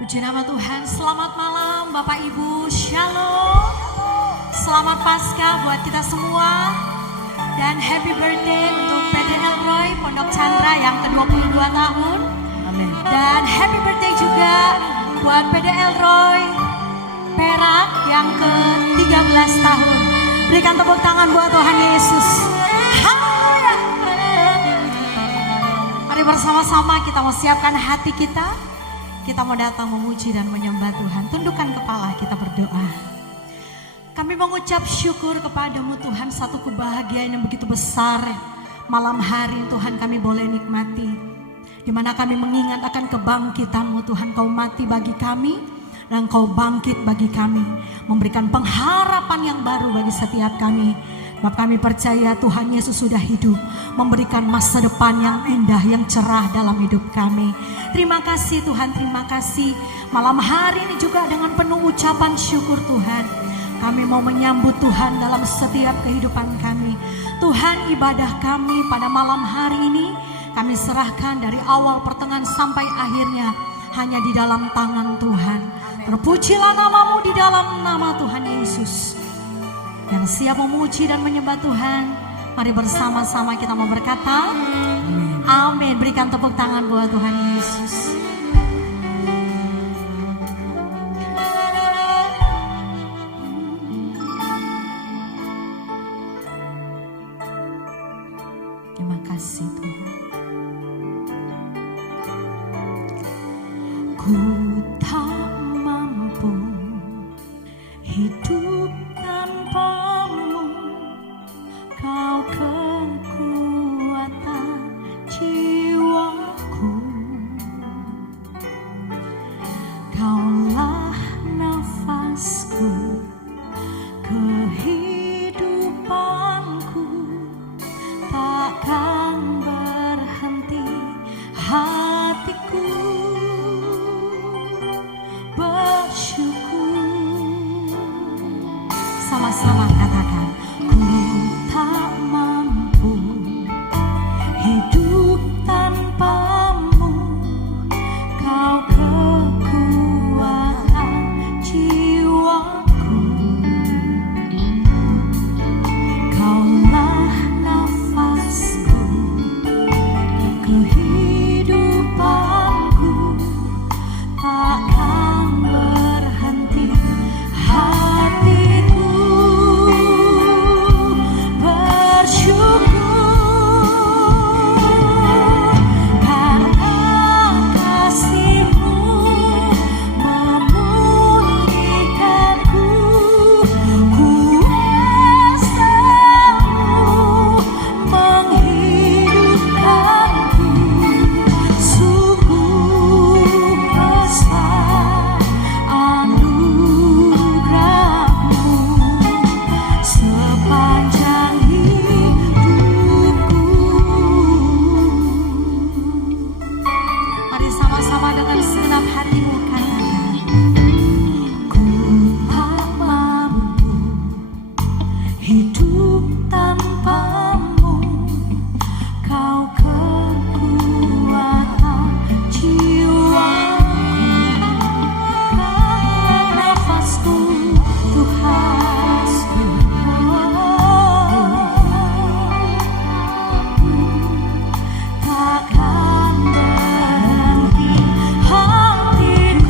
Puji nama Tuhan. Selamat malam Bapak Ibu, Shalom. Selamat Paskah buat kita semua. Dan happy birthday untuk PD Elroy Pondok Chandra yang ke-22 tahun. Amin. Dan happy birthday juga buat PD Elroy Perak yang ke-13 tahun. Berikan tepuk tangan buat Tuhan Yesus. Haleluya. Mari bersama-sama kita mau siapkan hati kita. Kita mau datang memuji dan menyembah Tuhan. Tundukkan kepala, kita berdoa. Kami mengucap syukur kepadamu Tuhan, satu kebahagiaan yang begitu besar. Malam hari Tuhan kami boleh nikmati, di mana kami mengingat akan kebangkitan-Mu Tuhan. Kau mati bagi kami dan Kau bangkit bagi kami, memberikan pengharapan yang baru bagi setiap kami. Sebab kami percaya Tuhan Yesus sudah hidup, memberikan masa depan yang indah, yang cerah dalam hidup kami. Terima kasih Tuhan, terima kasih. Malam hari ini juga dengan penuh ucapan syukur Tuhan, kami mau menyambut Tuhan dalam setiap kehidupan kami. Tuhan, ibadah kami pada malam hari ini kami serahkan dari awal pertengahan sampai akhirnya hanya di dalam tangan Tuhan. Terpujilah nama-Mu di dalam nama Tuhan Yesus. Yang siap memuji dan menyembah Tuhan, mari bersama-sama kita mau berkata amin. Berikan tepuk tangan buat Tuhan Yesus. Terima kasih Tuhan. Ku tak mampu hidup tanpamu, Kau kekuatan jiwaku. Kaulah nafasku, kehidupanku, takkan berhenti hatiku bersyukur. Sama-sama katakan, ku tak mampu hidup tanpamu, Kau kekuatan jiwaku. Kaulah nafasku, kehidupanku, takkan berhenti hatiku bersyukur. Karena kasih-Mu memulihkanku, kuasa-Mu menghidupkanku. Sungguh besar anugerah-Mu sepanjang hidupku. Mari sama-sama dengan segenap hatimu katakan, ku tak mampu hidup tanpamu, Kau kekuatan jiwaku. Kaulah nafasku, Tuhan. Takkan berhenti hatiku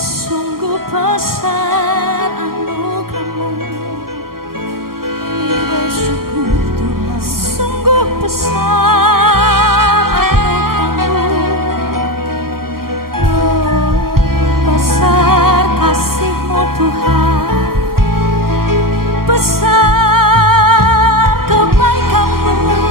Sungguh besar anugerah-Mu, bersyukur Tuhan. Sungguh besar anugerah-Mu, besar kasih-Mu Tuhan, besar kebaikan-Mu.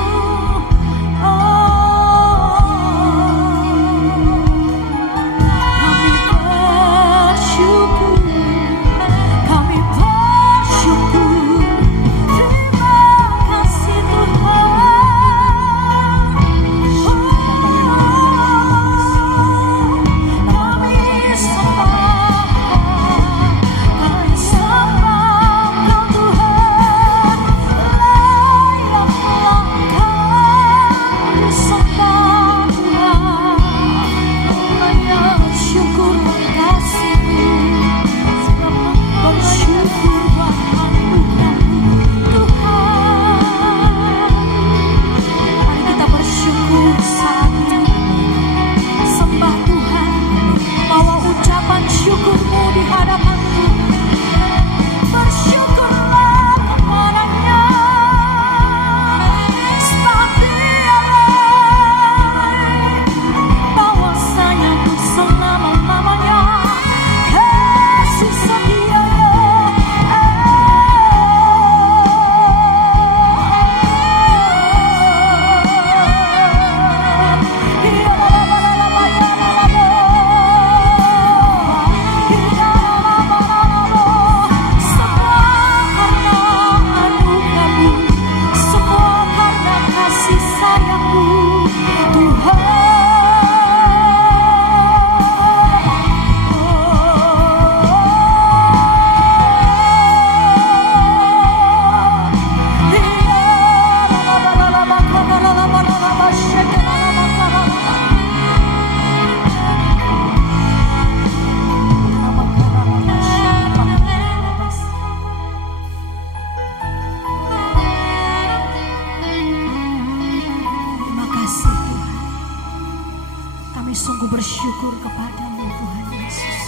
Sungguh bersyukur kepadamu Tuhan Yesus.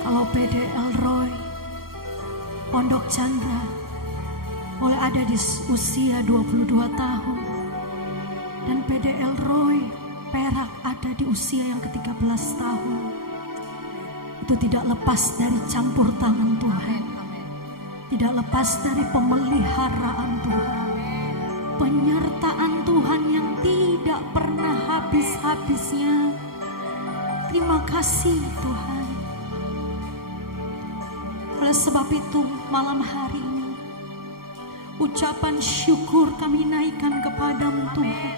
Kalau PD Elroy Pondok Chandra mulai ada di usia 22 tahun dan PD Elroy Perak ada di usia yang ke-13 tahun, itu tidak lepas dari campur tangan Tuhan, tidak lepas dari pemeliharaan Tuhan, penyertaan Tuhan yang tidak pernah habis-habisnya. Terima kasih Tuhan. Oleh sebab itu malam hari ini ucapan syukur kami naikkan kepadamu Tuhan.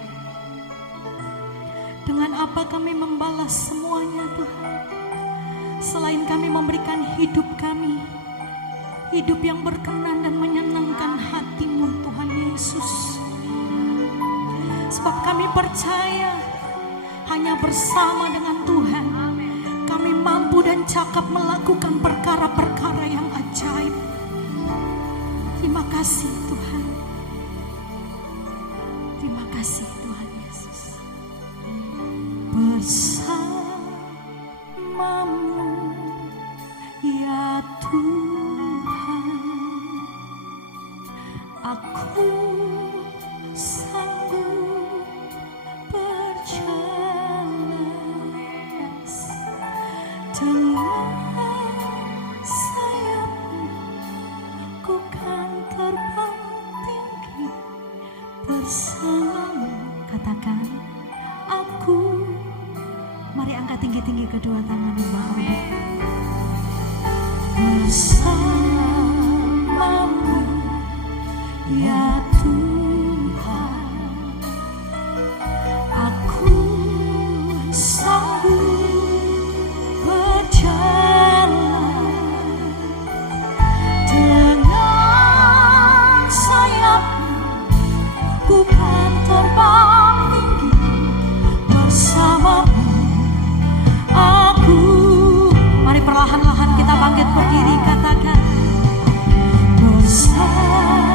Dengan apa kami membalas semuanya Tuhan, selain kami memberikan hidup kami, hidup yang berkenan dan menyenangkan hati-Mu Tuhan Yesus. Sebab kami percaya hanya bersama dengan Tuhan kami mampu dan cakap melakukan perkara-perkara yang ajaib. Terima kasih Tuhan. Terima kasih Tuhan Yesus. Bersamamu ya Tuhan, aku tinggi-tinggi kedua tangan Bapak. Bersamamu ya Tuhan, aku sanggup berjalan dengan sayap-Mu, bukan terbang tinggi. Bersamamu mari perlahan-lahan kita bangkit berdiri, katakan bersamamu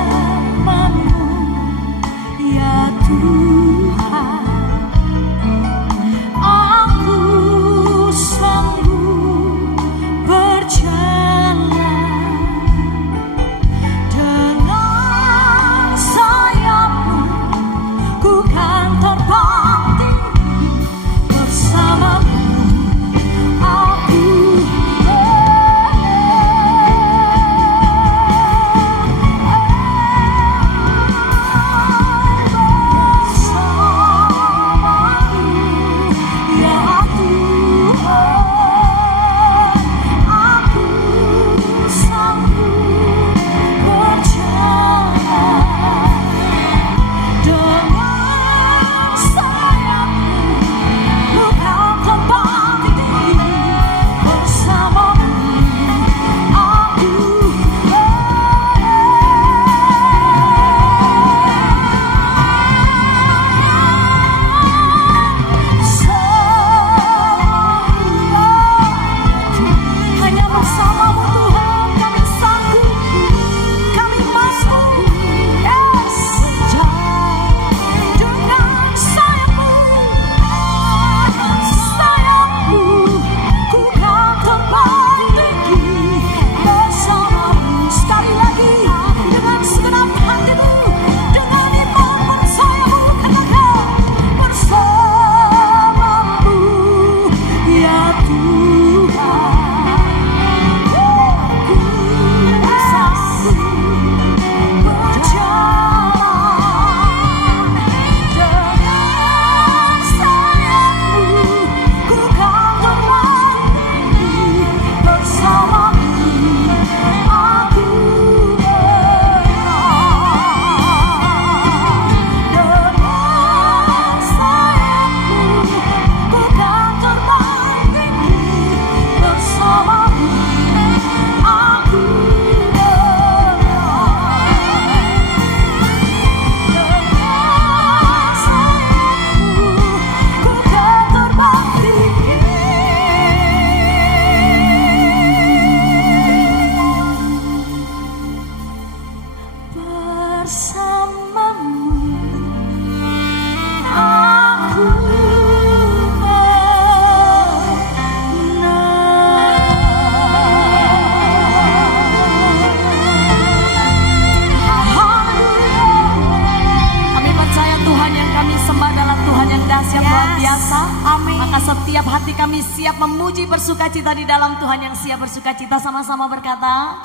setiap hati kami siap memuji bersukacita di dalam Tuhan. Yang siap bersukacita sama-sama berkata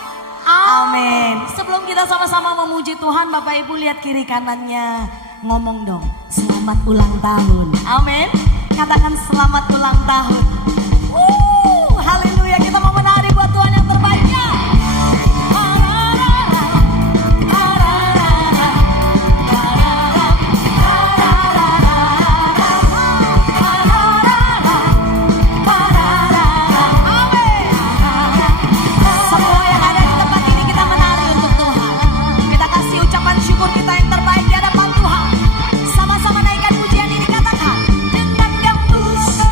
amin. Sebelum kita sama-sama memuji Tuhan, Bapak Ibu lihat kiri kanannya, ngomong dong, selamat ulang tahun. Amin. Katakan selamat ulang tahun. Haleluya, kita mau menari buat Tuhan yang terbaiknya. Syukur kita yang terbaik di hadapan Tuhan. Sama-sama naikkan pujian ini, katakan dengan gambus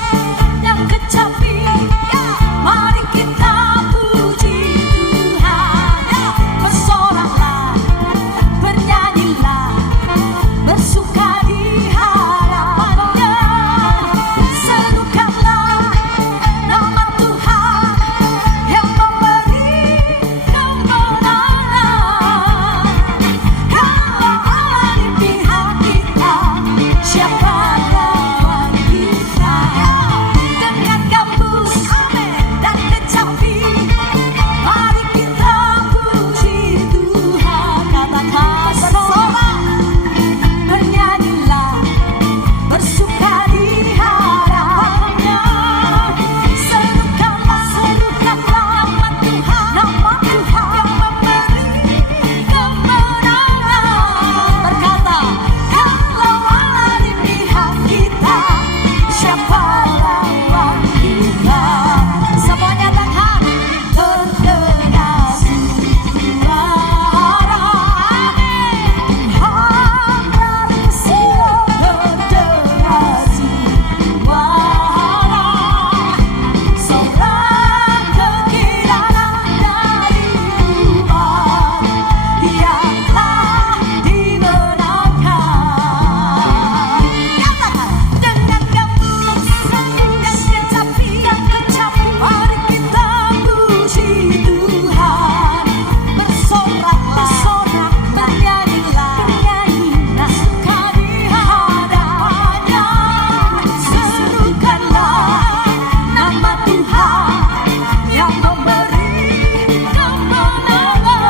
yang kecapi, ya, mari kita puji Tuhan, ya, bersoraklah, bernyanyilah, bersuka di hadapannya, serukanlah nama Tuhan yang memberi kemenangan. Siapa lawan kita? Dengan gambus dan kecapi, mari kita puji Tuhan. Katakan bersorak, bernyanyilah, bersuka di hadapannya, serukanlah nama Tuhan yang memberi kemenangan. Berkata, siapa lawan kita? Semuanya tangan terdengar suara Tuhan terdengar suara sorak kegiranan dari Tuhan yang telah dimenangkan. Katakan dengan mari kita puji Tuhan, bersorak, bernyanyilah, suka di hadapannya, serukanlah nama Tuhan yang memberi kemenangan.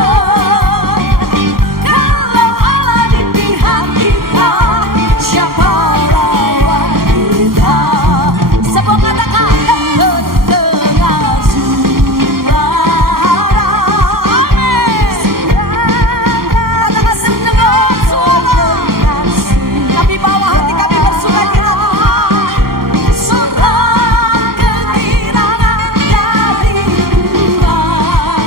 Kalau Allah di pihak kita, siapa lawan kita? Semua katakan terdengar suara, katakan terdengar suara, kami bawa hati kami bersukacita Tuhan, sorak kegirangan dari Tuhan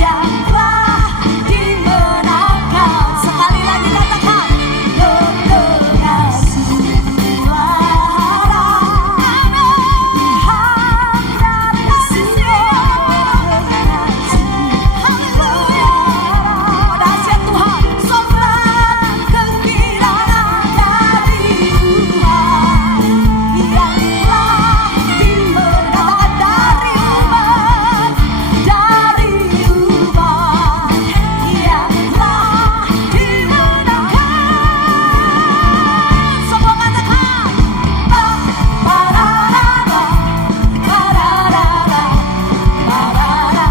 yang telah dimenangkan. Sekali lagi katakan terdengar suara dahsyat Tuhan, sorak kegiranan dari Tuhan yang telah dimenangkan. Dari umat yang telah dimenangkan. Semua katakan pararara, pararara, pararara,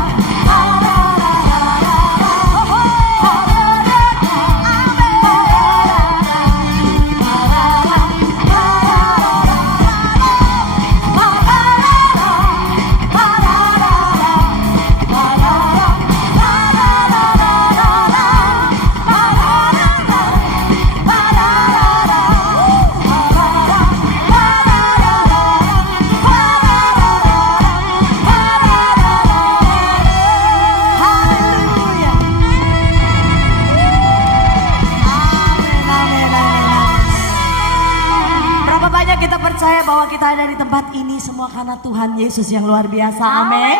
Berapa banyak kita percaya bahwa kita ada di tempat ini semua karena Tuhan Yesus yang luar biasa. Amin.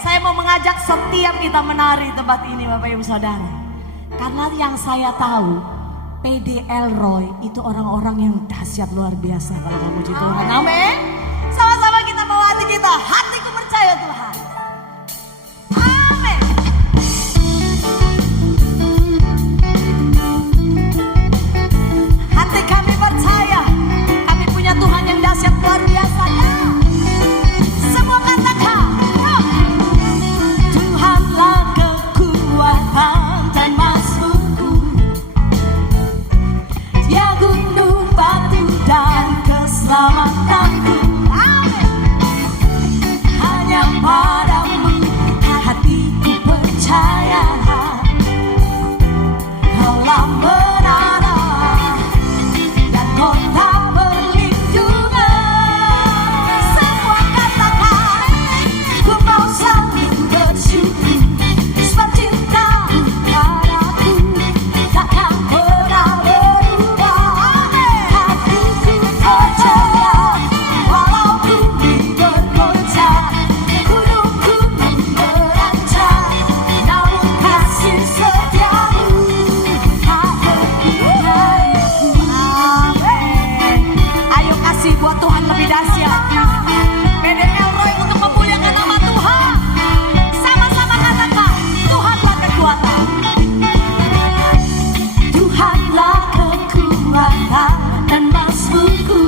Saya mau mengajak setiap kita menari tempat ini, Bapak Ibu Saudara. Karena yang saya tahu, PD Elroy itu orang-orang yang dahsyat luar biasa kalau memuji Tuhan. Amin. Sama-sama kita bawa hati kita. Hatiku percaya Tuhan. Amin. Hati kami percaya, kami punya Tuhan yang dahsyat luar biasa. permata dan emas buku.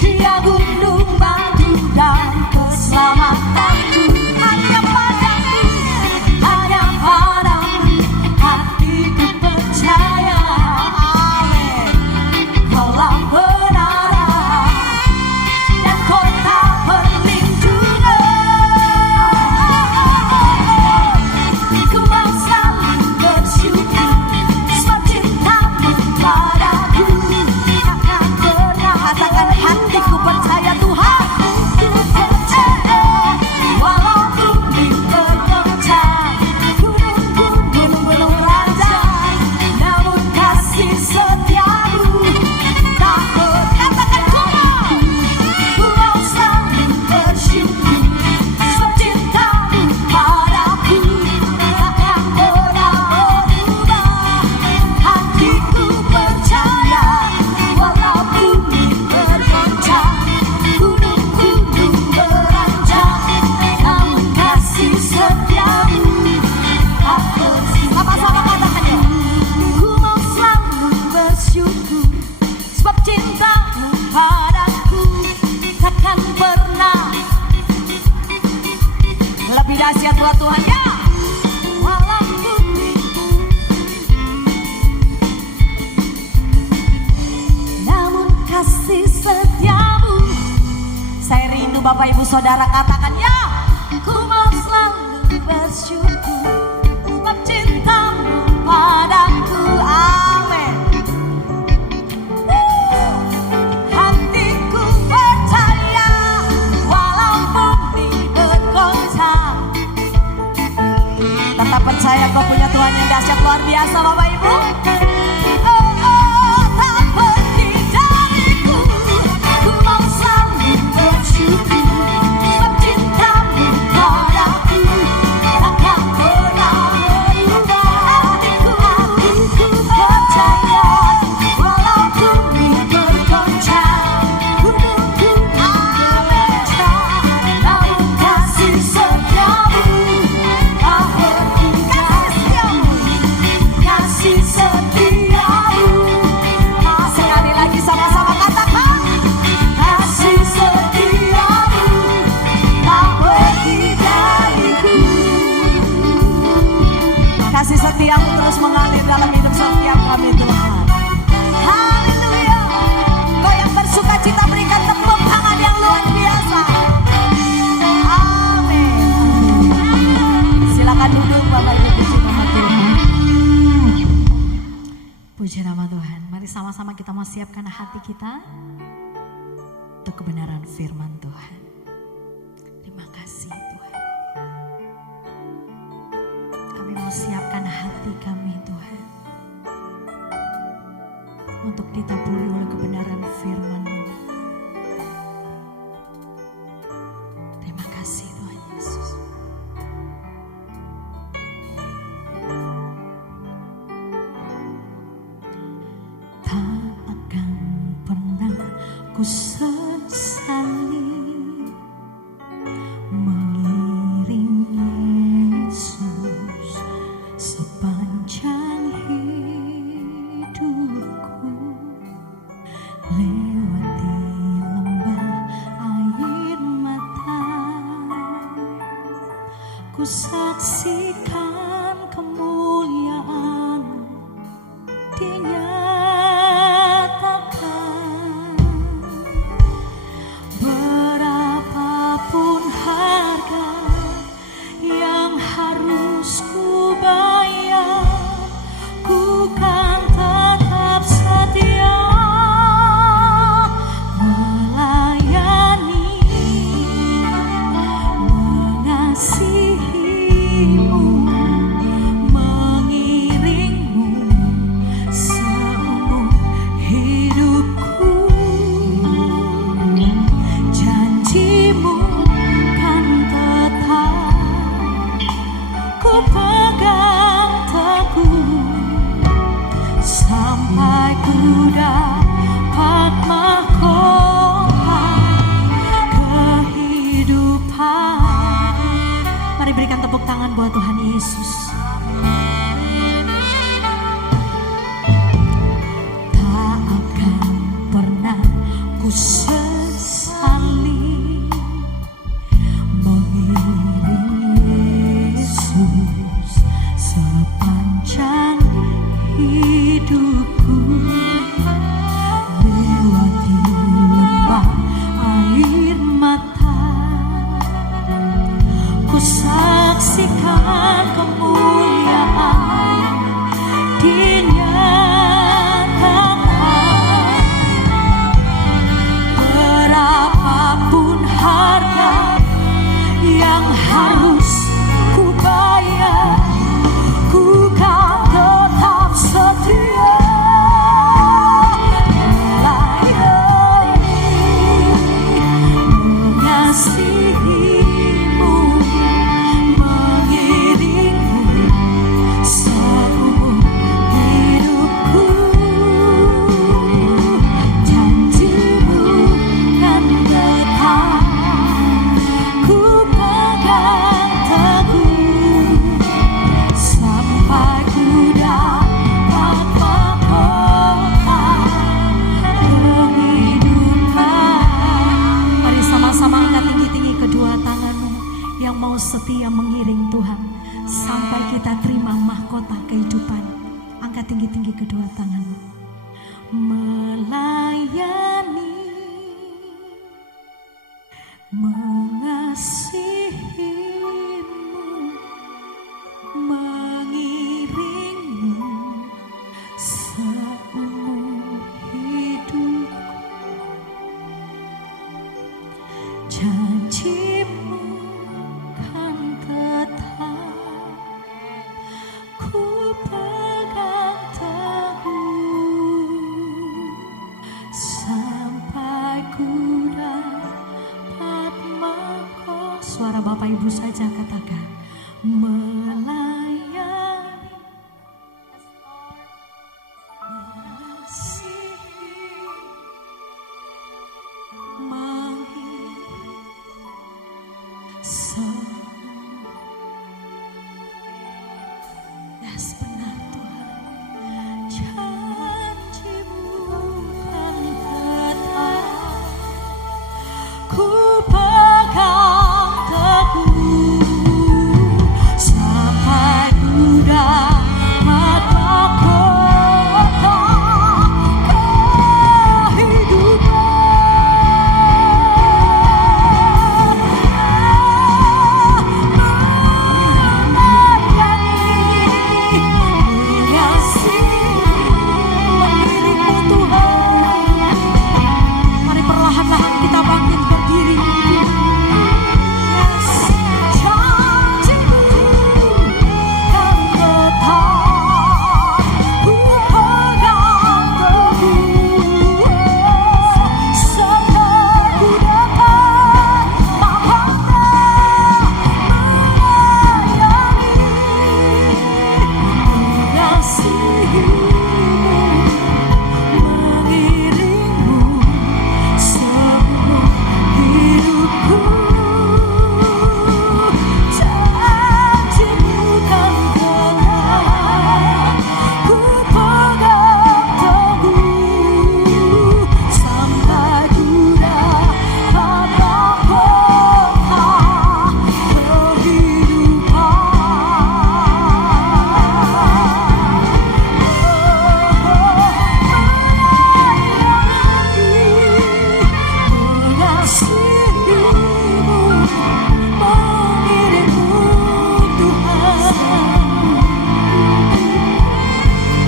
Dia gunung batu dan keselamatanku. Hanya padamu, hanya padamu hatiku percaya. Kaulah menara dan kota perlindungan. Ku mau selalu bersyukur sebab cintamu padaku takkan pernah. Katakan hatiku percaya Tuhan. Ku percaya walau bumi bergoncang, gunung-gunung beranjak, namun kasih setiamu tak pernah. Katakan ku mau selalu bersyukur sebab cintamu padaku takkan pernah berubah. Hatiku percaya walau bumi bergoncang, gunung-gunung beranjak, namun kasih setiamu tak pernah. Sama-sama katakan ya. Ku mau selalu bersyukur sebab cintamu padaku takkan pernah. Lebih dahsyat buat Tuhan ya. Walau bumi, namun kasih setiamu. Saya rindu Bapak Ibu Saudara, katakan ya. Ku mau selalu bersyukur sebab cintamu padaku. Amin. Hatiku percaya walau bumi bergoncang. Tetap percaya kau punya Tuhan yang dahsyat luar biasa Bapak Ibu. Tak pergi dariku. Ku mau selalu bersyukur sebab cintamu padaku takkan pernah berubah. Hatiku percaya walau bumi bergoncang, gunung-gunung beranjak, namun kasih setiamu tak pergi dariku. Kasih setiamu. Sekali lagi sama-sama katakan. Kasih setiamu tak pergi dariku. Kasih setiamu terus mengalir dalam hidup setiap kami Tuhan. Haleluya. Kau yang bersuka cita berikan tepuk tangan yang luar biasa. Amin. Silakan duduk Bapak Ibu, puji nama Tuhan. Puji nama Tuhan. Mari sama-sama kita mau siapkan hati kita untuk kebenaran firman Tuhan. Terima kasih Tuhan. Kami mau siapkan hati kami Tuhan untuk ditaburi oleh kebenaran firman-Mu. Terima kasih Tuhan Yesus. Tak akan pernah ku sesali mengiring Yesus sepanjang hidupku, lewati lembah air mata. Ku saksikan kemuliaan dinyatakan. Berapapun harga yang harus ku bayar, ku kan tetap setia melayani, mengasihimu, mengiringmu seumur hidupku. Janjimu kan tetap ku pegang teguh sampai ku dapat mahkota kehidupan. Mari berikan tepuk tangan buat Tuhan Yesus. tanganmu. Melayani, mengasihimu, mengiringmu seumur hidupku. Janjimu kan tetap ku pegang teguh sampai ku dapat mahkota. Suara Bapak Ibu saja katakan, melayani, mengasihi, yes, benar Tuhan. Janjimu kan tetap ku pegang teguh sampai ku dapat mahkota kehidupan. Mari perlahan-lahan kita bangkit berdiri. Yes, janjimu kan tetap ku pegang teguh sampai ku dapat mahkota melayani, mengasihimu, mengiringmu seumur hidupku. Janjimu kan tetap ku pegang teguh sampai ku dapat mahkota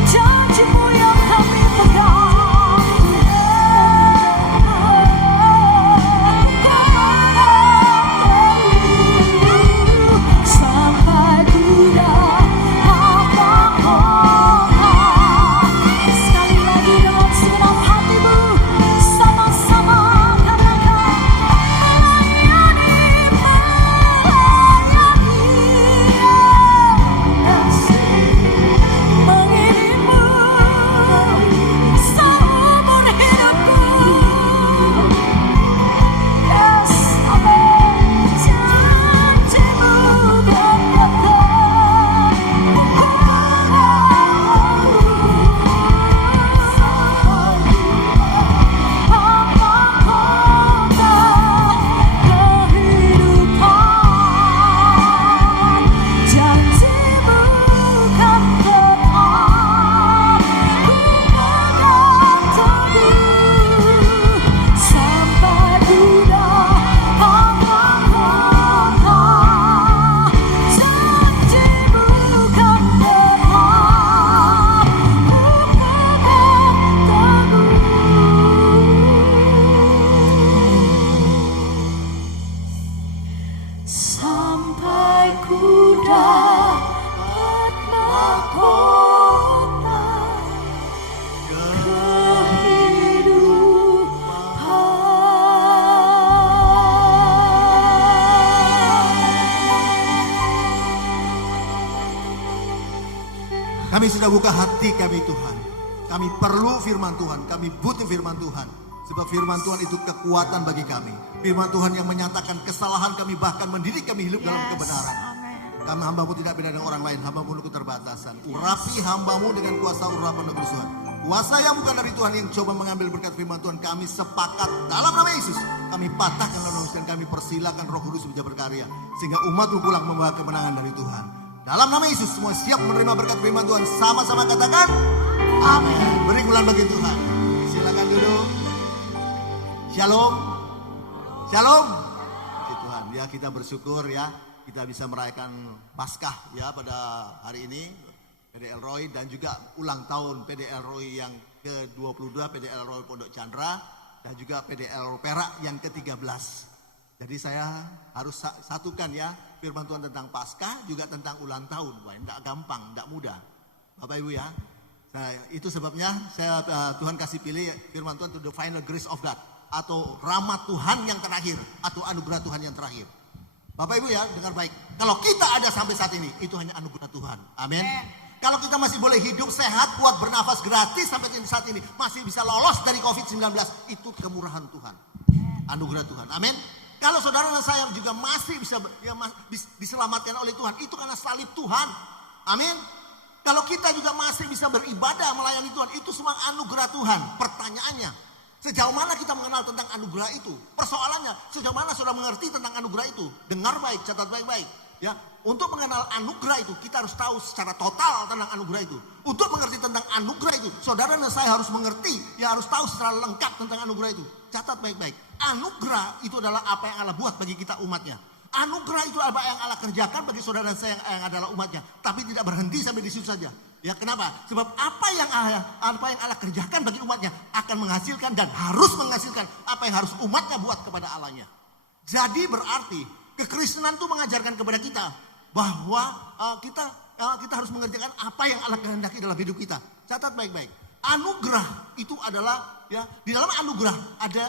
janjimu yang kami pegang, sampai ku dapat mahkota. Sekali lagi dengan senang hatimu, sama-sama katakan, melayani, mengiringmu seumur hidupku. Yes, amin. Janjimu kan tetap mahkota kehidupan. Janjimu kan tetap ku pegang teguh sampai ku dapat mahkota. Janjimu kan tetap ku pegang teguh sampai ku dapat mahkota kehidupan. Kami sudah buka hati kami Tuhan. Kami perlu firman Tuhan, kami butuh firman Tuhan. Sebab firman Tuhan itu kekuatan bagi kami. Firman Tuhan yang menyatakan kesalahan kami, bahkan mendidik kami hidup dalam kebenaran. Kami hambamu tidak beda dengan orang lain, hambamu penuh keterbatasan. Urapi hambamu dengan kuasa urapan dan kerusuhan. Kuasa yang bukan dari Tuhan yang coba mengambil berkat firman Tuhan, kami sepakat dalam nama Yesus. Kami patahkan dan kami persilakan Roh Kudus bisa berkarya. Sehingga umatmu pulang membawa kemenangan dari Tuhan. Dalam nama Yesus semua siap menerima berkat firman Tuhan. Sama-sama katakan Amin. Beri bulan bagi Tuhan. Silakan duduk. Shalom. Shalom. Puji Tuhan. Ya, kita bersyukur ya, kita bisa merayakan Paskah ya pada hari ini. PDL Roy dan juga ulang tahun PDL Roy yang ke-22, PDL Roy Pondok Chandra dan juga PDL Perak yang ke-13. Jadi saya harus satukan ya firman Tuhan tentang Paskah juga tentang ulang tahun. Wah, enggak gampang, enggak mudah. Bapak Ibu ya. Nah, itu sebabnya Tuhan kasih pilih firman Tuhan to the final grace of God, atau rahmat Tuhan yang terakhir, atau anugerah Tuhan yang terakhir. Bapak Ibu ya, dengar baik. Kalau kita ada sampai saat ini, itu hanya anugerah Tuhan. Amin. Kalau kita masih boleh hidup sehat, kuat, bernafas gratis sampai saat ini, masih bisa lolos dari COVID-19, itu kemurahan Tuhan. Anugerah Tuhan. Amin. Kalau saudara dan saya juga masih bisa diselamatkan oleh Tuhan, itu karena salib Tuhan. Amin. Kalau kita juga masih bisa beribadah melayani Tuhan, itu semua anugerah Tuhan. Pertanyaannya, sejauh mana kita mengenal tentang anugerah itu? Persoalannya, sejauh mana saudara mengerti tentang anugerah itu? Dengar baik, catat baik-baik. Ya, untuk mengenal anugerah itu, kita harus tahu secara total tentang anugerah itu. Untuk mengerti tentang anugerah itu, saudara dan saya harus mengerti, ya harus tahu secara lengkap tentang anugerah itu. Catat baik-baik. Anugerah itu adalah apa yang Allah buat bagi kita umatnya. Anugerah itu apa yang Allah kerjakan bagi saudara dan saya yang adalah umatnya. Tapi tidak berhenti sampai di situ saja. Ya, kenapa? Sebab apa yang Allah kerjakan bagi umatnya akan menghasilkan dan harus menghasilkan apa yang harus umatnya buat kepada Allahnya. Jadi berarti kekristenan itu mengajarkan kepada kita bahwa kita harus mengerjakan apa yang Allah kehendaki dalam hidup kita. Catat baik-baik. Anugerah itu adalah ya, di dalam anugerah ada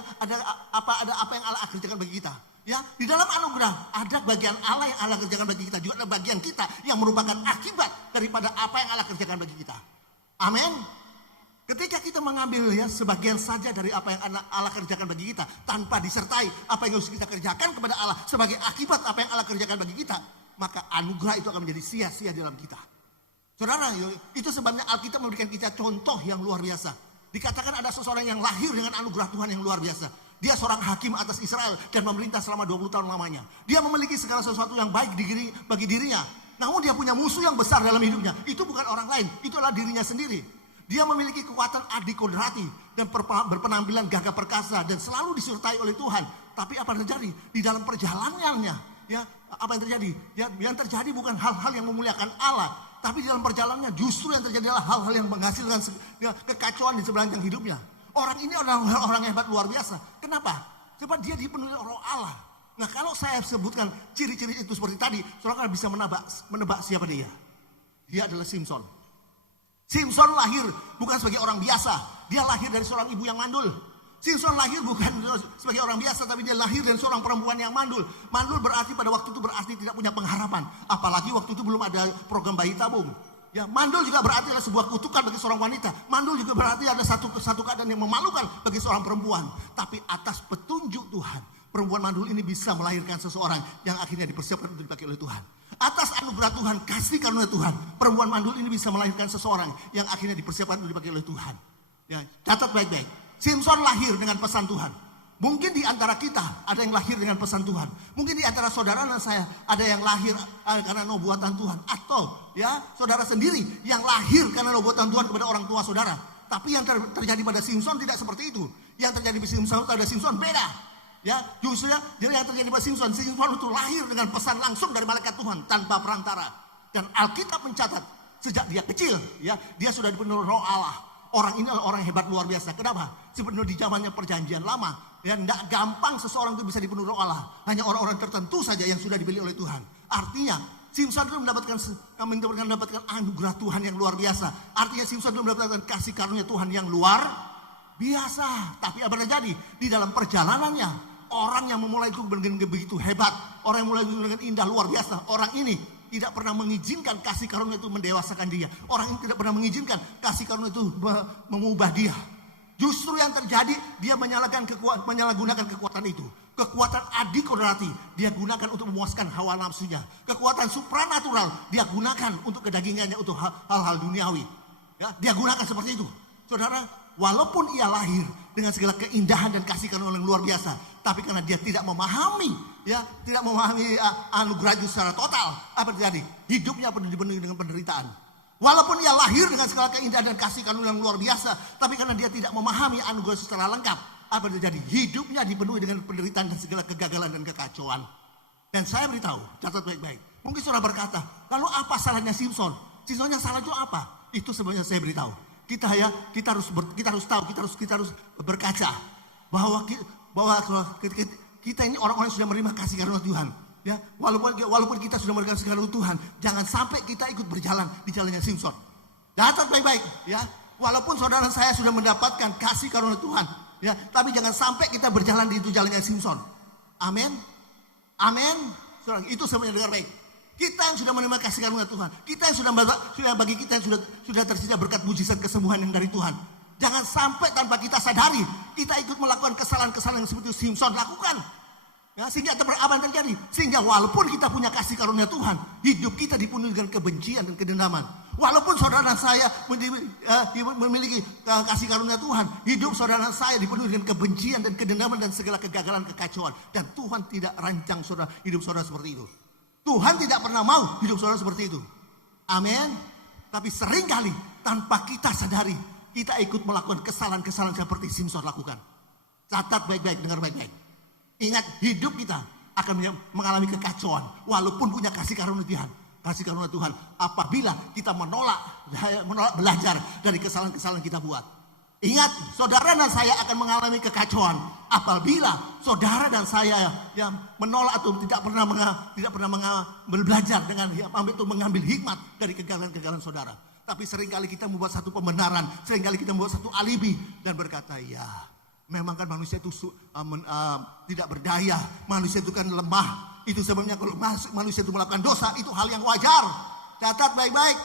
apa yang Allah kerjakan bagi kita. Ya, di dalam anugerah ada bagian Allah yang Allah kerjakan bagi kita, juga ada bagian kita yang merupakan akibat daripada apa yang Allah kerjakan bagi kita. Amin. Ketika kita mengambil ya sebagian saja dari apa yang Allah kerjakan bagi kita, tanpa disertai apa yang harus kita kerjakan kepada Allah sebagai akibat apa yang Allah kerjakan bagi kita, maka anugerah itu akan menjadi sia-sia dalam kita. Saudara, itu sebabnya Alkitab memberikan kita contoh yang luar biasa. Dikatakan ada seseorang yang lahir dengan anugerah Tuhan yang luar biasa. Dia seorang hakim atas Israel dan memerintah selama 20 tahun lamanya. Dia memiliki segala sesuatu yang baik bagi dirinya. Namun dia punya musuh yang besar dalam hidupnya. Itu bukan orang lain, itu adalah dirinya sendiri. Dia memiliki kekuatan adikodrati dan berpenampilan gagah perkasa dan selalu disertai oleh Tuhan. Tapi apa yang terjadi di dalam perjalanannya? Ya, apa yang terjadi? Ya, yang terjadi bukan hal-hal yang memuliakan Allah, tapi di dalam perjalanannya justru yang terjadi adalah hal-hal yang menghasilkan kekacauan di sebelah hidupnya. Orang ini adalah orang hebat luar biasa. Kenapa? Sebab dia dipenuhi Roh Allah. Nah, kalau saya sebutkan ciri-ciri itu seperti tadi, saudara bisa menebak siapa dia. Dia adalah Simson. Simson lahir bukan sebagai orang biasa. Dia lahir dari seorang ibu yang mandul. Simson lahir bukan sebagai orang biasa, tapi dia lahir dari seorang perempuan yang mandul. Mandul berarti pada waktu itu berarti tidak punya pengharapan. Apalagi waktu itu belum ada program bayi tabung. Ya, mandul juga berarti adalah sebuah kutukan bagi seorang wanita. Mandul juga berarti ada satu keadaan yang memalukan bagi seorang perempuan. Tapi atas petunjuk Tuhan, perempuan mandul ini bisa melahirkan seseorang yang akhirnya dipersiapkan untuk dipakai oleh Tuhan. Atas anugerah Tuhan, kasih karunia Tuhan, perempuan mandul ini bisa melahirkan seseorang yang akhirnya dipersiapkan untuk dipakai oleh Tuhan. Ya, catat baik-baik. Simpson lahir dengan pesan Tuhan. Mungkin di antara kita ada yang lahir dengan pesan Tuhan. Mungkin di antara saudara dan saya ada yang lahir karena nubuatan Tuhan. Atau ya saudara sendiri yang lahir karena nubuatan Tuhan kepada orang tua saudara. Tapi yang terjadi pada Simpson tidak seperti itu. Yang terjadi pada Simpson beda. Ya, justru yang terjadi pada Simpson itu lahir dengan pesan langsung dari malaikat Tuhan tanpa perantara. Dan Alkitab mencatat sejak dia kecil, ya dia sudah dipenuhi Roh Allah. Orang ini adalah orang hebat luar biasa. Kenapa? Sebenarnya di zamannya perjanjian lama, ya tidak gampang seseorang itu bisa dipenuhi Roh Allah. Hanya orang-orang tertentu saja yang sudah dipilih oleh Tuhan. Artinya Simpson itu mendapatkan anugerah Tuhan yang luar biasa. Artinya Simpson itu mendapatkan kasih karunia Tuhan yang luar biasa. Tapi apa yang terjadi? Di dalam perjalanannya, orang yang memulai itu begitu hebat. Orang yang mulai dengan indah luar biasa. Orang ini tidak pernah mengizinkan kasih karunia itu mendewasakan dia. Orang ini tidak pernah mengizinkan kasih karunia itu mengubah dia. Justru yang terjadi, dia menyalahgunakan kekuatan itu. Kekuatan adikodrati dia gunakan untuk memuaskan hawa nafsunya. Kekuatan supranatural dia gunakan untuk kedagingannya, untuk hal-hal duniawi. Ya, dia gunakan seperti itu. Saudara, walaupun ia lahir dengan segala keindahan dan kasih karunia yang luar biasa, tapi karena dia tidak memahami anugerah itu secara total, apa terjadi? Hidupnya penuh dipenuhi dengan penderitaan. Walaupun ia lahir dengan segala keindahan dan kasih karunia yang luar biasa, tapi karena dia tidak memahami anugerah secara lengkap, apa yang terjadi? Hidupnya dipenuhi dengan penderitaan dan segala kegagalan dan kekacauan. Dan saya beritahu, catat baik-baik. Mungkin saudara berkata, lalu apa salahnya Simpson? Simpson yang salah itu apa? Itu sebenarnya saya beritahu. Kita harus tahu, kita harus berkaca bahwa kita ini orang-orang yang sudah menerima kasih karunia Tuhan. Ya, walaupun kita sudah memberikan segala Tuhan, jangan sampai kita ikut berjalan di jalannya Simpson. Catat baik-baik, ya. Walaupun saudara saya sudah mendapatkan kasih karunia Tuhan, ya, tapi jangan sampai kita berjalan di itu jalannya Simpson. Amin. Amin. Saudara, itu sebenarnya dengar baik. Kita yang sudah menerima kasih karunia Tuhan, kita yang sudah bagi kita yang sudah tersedia berkat mujizat kesembuhan yang dari Tuhan. Jangan sampai tanpa kita sadari kita ikut melakukan kesalahan-kesalahan yang seperti Simpson lakukan. Ya, sehingga apa yang terjadi? Sehingga walaupun kita punya kasih karunia Tuhan, hidup kita dipenuhi dengan kebencian dan kedendaman. Walaupun saudara dan saya memiliki kasih karunia Tuhan, hidup saudara dan saya dipenuhi dengan kebencian dan kedendaman dan segala kegagalan, kekacauan. Dan Tuhan tidak rancang hidup saudara seperti itu. Tuhan tidak pernah mau hidup saudara seperti itu. Amin. Tapi seringkali tanpa kita sadari, kita ikut melakukan kesalahan-kesalahan seperti Simpson lakukan. Catat baik-baik, dengar baik-baik. Ingat, hidup kita akan mengalami kekacauan walaupun punya kasih karunia Tuhan. Kasih karunia Tuhan apabila kita menolak belajar dari kesalahan-kesalahan kita buat. Ingat, saudara dan saya akan mengalami kekacauan apabila saudara dan saya yang menolak atau tidak pernah belajar dengan mengambil hikmat dari kegagalan-kegagalan saudara. Tapi seringkali kita membuat satu pembenaran, seringkali kita membuat satu alibi dan berkata, ya, memang kan manusia itu tidak berdaya, manusia itu kan lemah. Itu sebabnya kalau manusia itu melakukan dosa, itu hal yang wajar. Catat baik-baik.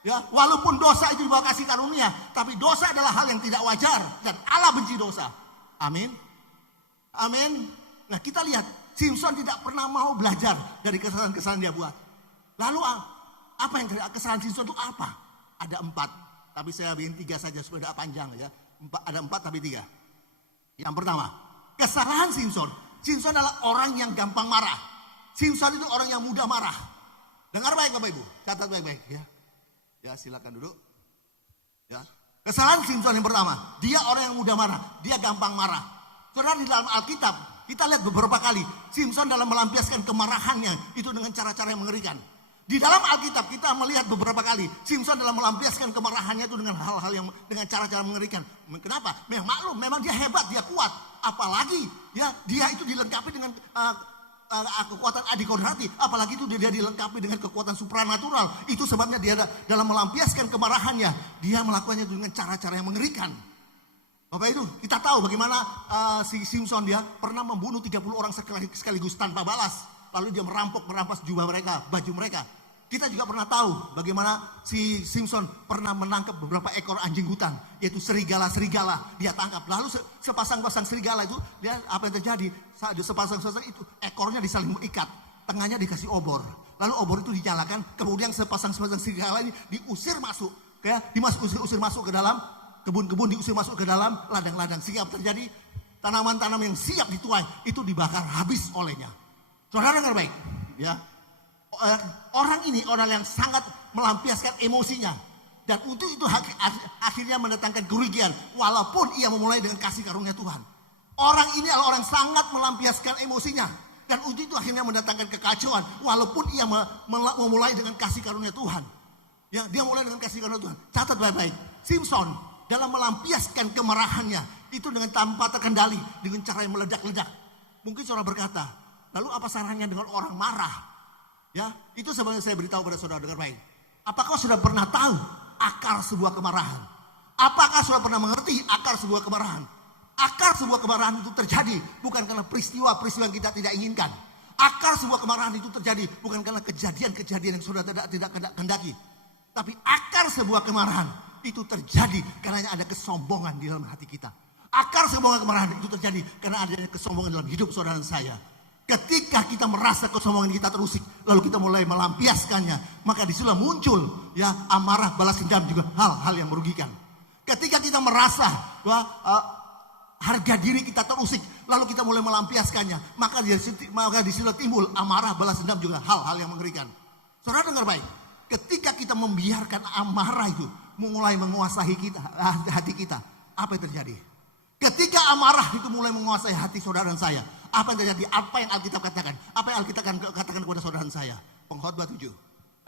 Ya, walaupun dosa itu dibawa kasih karunia, tapi dosa adalah hal yang tidak wajar dan Allah benci dosa. Amin. Amin. Nah, kita lihat Simpson tidak pernah mau belajar dari kesalahan-kesalahan dia buat. Lalu apa yang terjadi? Kesalahan Simpson itu apa? Ada 4, tapi saya bikin 3 saja supaya tidak panjang ya. Ada 4 tapi 3. Yang pertama, kesalahan Simpson. Simpson adalah orang yang gampang marah. Simpson itu orang yang mudah marah. Dengar baik Bapak Ibu, catat baik-baik ya. Ya, silakan duduk. Ya. Kesalahan Simpson yang pertama, dia orang yang mudah marah, dia gampang marah. Saudara, di dalam Alkitab, kita lihat beberapa kali Simpson dalam melampiaskan kemarahannya itu dengan cara-cara yang mengerikan. Di dalam Alkitab kita melihat beberapa kali Simpson dalam melampiaskan kemarahannya itu dengan hal-hal yang dengan cara-cara mengerikan. Kenapa? Memang maklum, memang dia hebat, dia kuat. Apalagi ya dia itu dilengkapi dengan kekuatan adikodrati. Apalagi itu dia dilengkapi dengan kekuatan supranatural. Itu sebabnya dia dalam melampiaskan kemarahannya, dia melakukannya dengan cara-cara yang mengerikan. Bapak itu kita tahu bagaimana si Simpson dia pernah membunuh 30 orang sekaligus tanpa balas. Lalu dia merampas jubah mereka, baju mereka. Kita juga pernah tahu bagaimana si Simpson pernah menangkap beberapa ekor anjing hutan, yaitu serigala. Dia tangkap. Lalu sepasang-pasang serigala itu, dia apa yang terjadi? Sepasang-pasang itu ekornya disaling mengikat, tengahnya dikasih obor. Lalu obor itu dinyalakan, kemudian sepasang-pasang serigala ini diusir masuk, ya, diusir masuk ke dalam kebun-kebun, diusir masuk ke dalam ladang-ladang. Sehingga terjadi tanaman-tanaman yang siap dituai itu dibakar habis olehnya. Saudara dengar baik, ya. Orang ini orang yang sangat melampiaskan emosinya dan untuk itu akhirnya mendatangkan kerugian walaupun ia memulai dengan kasih karunia Tuhan. Orang ini adalah orang sangat melampiaskan emosinya dan untuk itu akhirnya mendatangkan kekacauan walaupun ia memulai dengan kasih karunia Tuhan. Ya, dia mulai dengan kasih karunia Tuhan. Catat baik-baik. Simpson dalam melampiaskan kemarahannya itu dengan tanpa terkendali, dengan cara yang meledak-ledak. Mungkin saudara berkata, lalu apa salahnya dengan orang marah? Ya, itu sebenarnya saya beritahu pada saudara dengar baik. Apakah sudah pernah tahu akar sebuah kemarahan? Apakah sudah pernah mengerti akar sebuah kemarahan? Akar sebuah kemarahan itu terjadi bukan karena peristiwa-peristiwa yang kita tidak inginkan. Akar sebuah kemarahan itu terjadi bukan karena kejadian-kejadian yang sudah tidak kehendaki. Tapi akar sebuah kemarahan itu terjadi karena ada kesombongan di dalam hati kita. Akar sebuah kemarahan itu terjadi karena adanya kesombongan dalam hidup saudara dan saya. Ketika kita merasa kesombongan kita terusik, lalu kita mulai melampiaskannya, maka disitulah muncul ya amarah, balas dendam juga hal-hal yang merugikan. Ketika kita merasa bahwa harga diri kita terusik, lalu kita mulai melampiaskannya, maka disitulah timbul amarah, balas dendam juga hal-hal yang mengerikan. Saudara dengar baik, Ketika kita membiarkan amarah itu mulai menguasai kita, hati kita, apa yang terjadi? Ketika amarah itu mulai menguasai hati saudara dan saya, apa yang terjadi? Apa yang Alkitab katakan? Apa yang Alkitab katakan kepada saudara dan saya? Pengkhotbah 7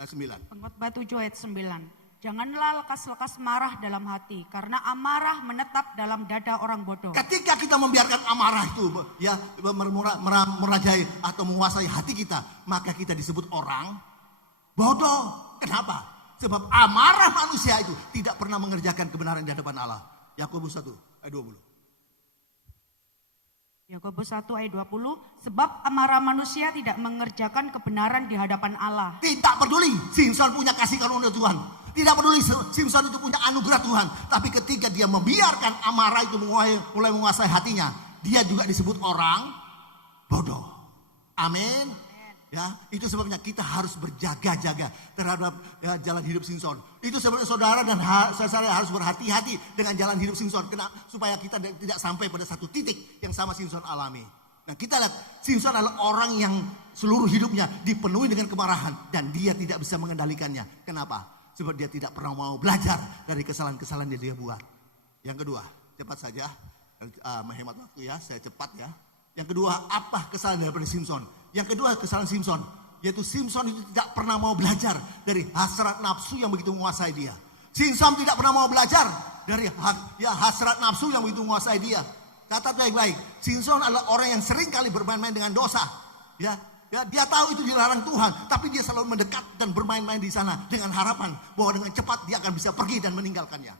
ayat 9. Pengkhotbah 7 ayat 9. Janganlah lekas-lekas marah dalam hati, karena amarah menetap dalam dada orang bodoh. Ketika kita membiarkan amarah itu ya merajai atau menguasai hati kita, maka kita disebut orang bodoh. Kenapa? Sebab amarah manusia itu tidak pernah mengerjakan kebenaran di hadapan Allah. Yakobus 1 ayat 20. Yakobus 1 ayat 20, sebab amarah manusia tidak mengerjakan kebenaran di hadapan Allah. Tidak peduli Simson punya kasih karunia Tuhan. Tidak peduli Simson itu punya anugerah Tuhan. Tapi ketika dia membiarkan amarah itu mulai menguasai hatinya, dia juga disebut orang bodoh. Amin. Ya, itu sebabnya kita harus berjaga-jaga terhadap jalan hidup Simson. Itu sebabnya saudara dan saya harus berhati-hati dengan jalan hidup Simson. Supaya kita tidak sampai pada satu titik yang sama Simson alami. Nah, kita lihat Simson adalah orang yang seluruh hidupnya dipenuhi dengan kemarahan dan dia tidak bisa mengendalikannya. Kenapa? Sebab dia tidak pernah mau belajar dari kesalahan-kesalahan yang dia buat. Yang kedua, cepat saja, menghemat waktu ya, saya cepat ya. Yang kedua, apa kesalahan daripada Simson? Yang kedua kesalahan Simson, yaitu Simson itu tidak pernah mau belajar dari hasrat nafsu yang begitu menguasai dia. Simson tidak pernah mau belajar dari hasrat nafsu yang begitu menguasai dia. Catat baik-baik, Simson adalah orang yang sering kali bermain-main dengan dosa. Ya, dia tahu itu dilarang Tuhan, tapi dia selalu mendekat dan bermain-main di sana dengan harapan bahwa dengan cepat dia akan bisa pergi dan meninggalkannya.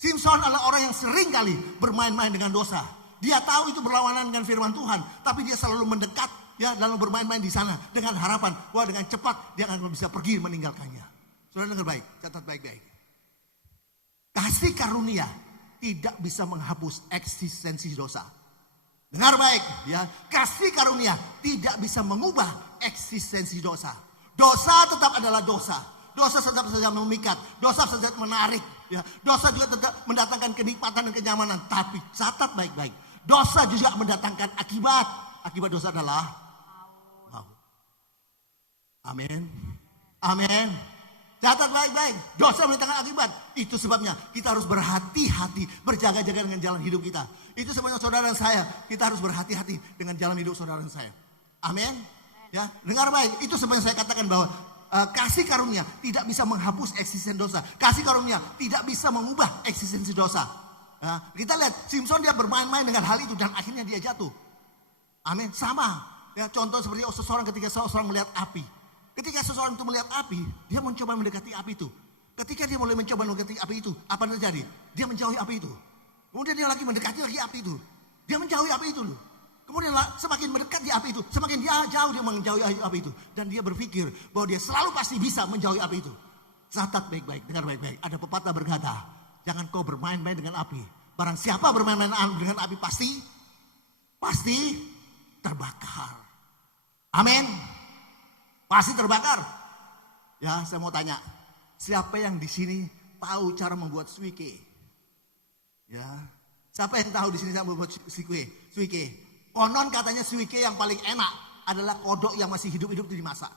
Simson adalah orang yang sering kali bermain-main dengan dosa. Dia tahu itu berlawanan dengan firman Tuhan, tapi dia selalu mendekat, ya, lalu bermain-main di sana dengan harapan bahwa dengan cepat dia akan bisa pergi meninggalkannya. Saudara dengar baik, catat baik-baik. Kasih karunia tidak bisa menghapus eksistensi dosa. Dengar baik, ya, kasih karunia tidak bisa mengubah eksistensi dosa. Dosa tetap adalah dosa. Dosa tetap saja memikat, dosa saja menarik, ya. Dosa juga tetap mendatangkan kenikmatan dan kenyamanan. Tapi catat baik-baik, dosa juga mendatangkan akibat. Akibat dosa adalah maut. Amin. Amin. Catat baik-baik, dosa mendatangkan akibat. Itu sebabnya kita harus berhati-hati, berjaga-jaga dengan jalan hidup kita. Itu sebabnya saudara dan saya, kita harus berhati-hati dengan jalan hidup saudara dan saya. Amin. Ya, dengar baik, itu sebabnya saya katakan bahwa kasih karunia tidak bisa menghapus eksistensi dosa. Kasih karunia tidak bisa mengubah eksistensi dosa. Ya, kita lihat Simson dia bermain-main dengan hal itu dan akhirnya dia jatuh. Amin. Sama. Ya, contoh seperti seseorang ketika seseorang melihat api. Ketika seseorang itu melihat api, dia mencoba mendekati api itu. Ketika dia mulai mencoba mendekati api itu, apa yang terjadi? Dia menjauhi api itu. Kemudian dia lagi mendekati lagi api itu. Dia menjauhi api itu loh. Kemudian semakin mendekat di api itu, semakin dia jauh dia menjauhi api itu. Dan dia berpikir bahwa dia selalu pasti bisa menjauhi api itu. Catat baik-baik, dengar baik-baik. Ada pepatah berkata, jangan kau bermain-main dengan api. Barang siapa bermain-main dengan api pasti terbakar. Amin. Pasti terbakar. Ya, saya mau tanya, siapa yang di sini tahu cara membuat suike? Ya, siapa yang tahu di sini cara membuat suike? Konon katanya suike yang paling enak adalah kodok yang masih hidup-hidup itu dimasak.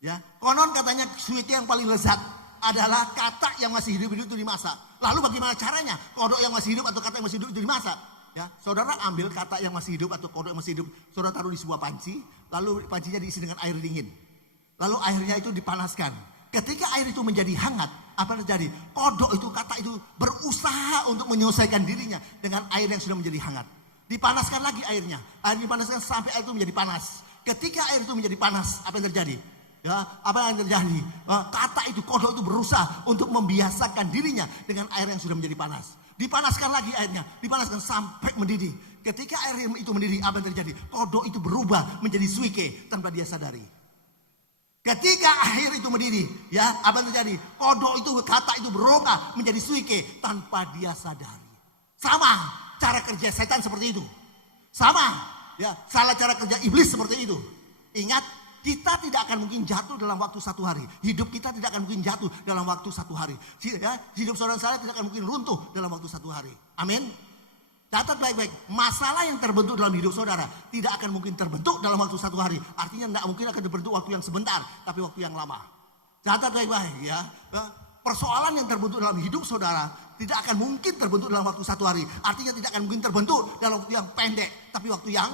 Ya, konon katanya suike yang paling lezat adalah katak yang masih hidup-hidup itu dimasak. Lalu bagaimana caranya? Kodok yang masih hidup atau katak yang masih hidup itu dimasak? Ya, saudara ambil katak yang masih hidup atau kodok yang masih hidup, saudara taruh di sebuah panci, lalu pancinya diisi dengan air dingin. Lalu airnya itu dipanaskan. Ketika air itu menjadi hangat, apa yang terjadi? Kodok itu, katak itu berusaha untuk menyelesaikan dirinya dengan air yang sudah menjadi hangat. Dipanaskan lagi airnya. Air dipanaskan sampai air itu menjadi panas. Ketika air itu menjadi panas, apa yang terjadi? Ya, apa yang terjadi? Katak itu, kodok itu berusaha untuk membiasakan dirinya dengan air yang sudah menjadi panas. Dipanaskan lagi airnya, dipanaskan sampai mendidih. Ketika air itu mendidih, apa yang terjadi? Kodok itu berubah menjadi suike tanpa dia sadari. Ketika air itu mendidih, ya, apa yang terjadi? Kodok itu, katak itu berubah menjadi suike tanpa dia sadari. Sama cara kerja setan seperti itu. Sama, ya, salah cara kerja iblis seperti itu. Ingat, kita tidak akan mungkin jatuh dalam waktu satu hari. Hidup kita tidak akan mungkin jatuh dalam waktu satu hari. Ya, hidup saudara saya tidak akan mungkin runtuh dalam waktu satu hari. Amin. Catat baik-baik, masalah yang terbentuk dalam hidup saudara tidak akan mungkin terbentuk dalam waktu satu hari. Artinya tidak mungkin akan terbentuk waktu yang sebentar, tapi waktu yang lama. Catat baik-baik ya. Persoalan yang terbentuk dalam hidup saudara tidak akan mungkin terbentuk dalam waktu 1 hari. Artinya tidak akan mungkin terbentuk dalam waktu yang pendek, tapi waktu yang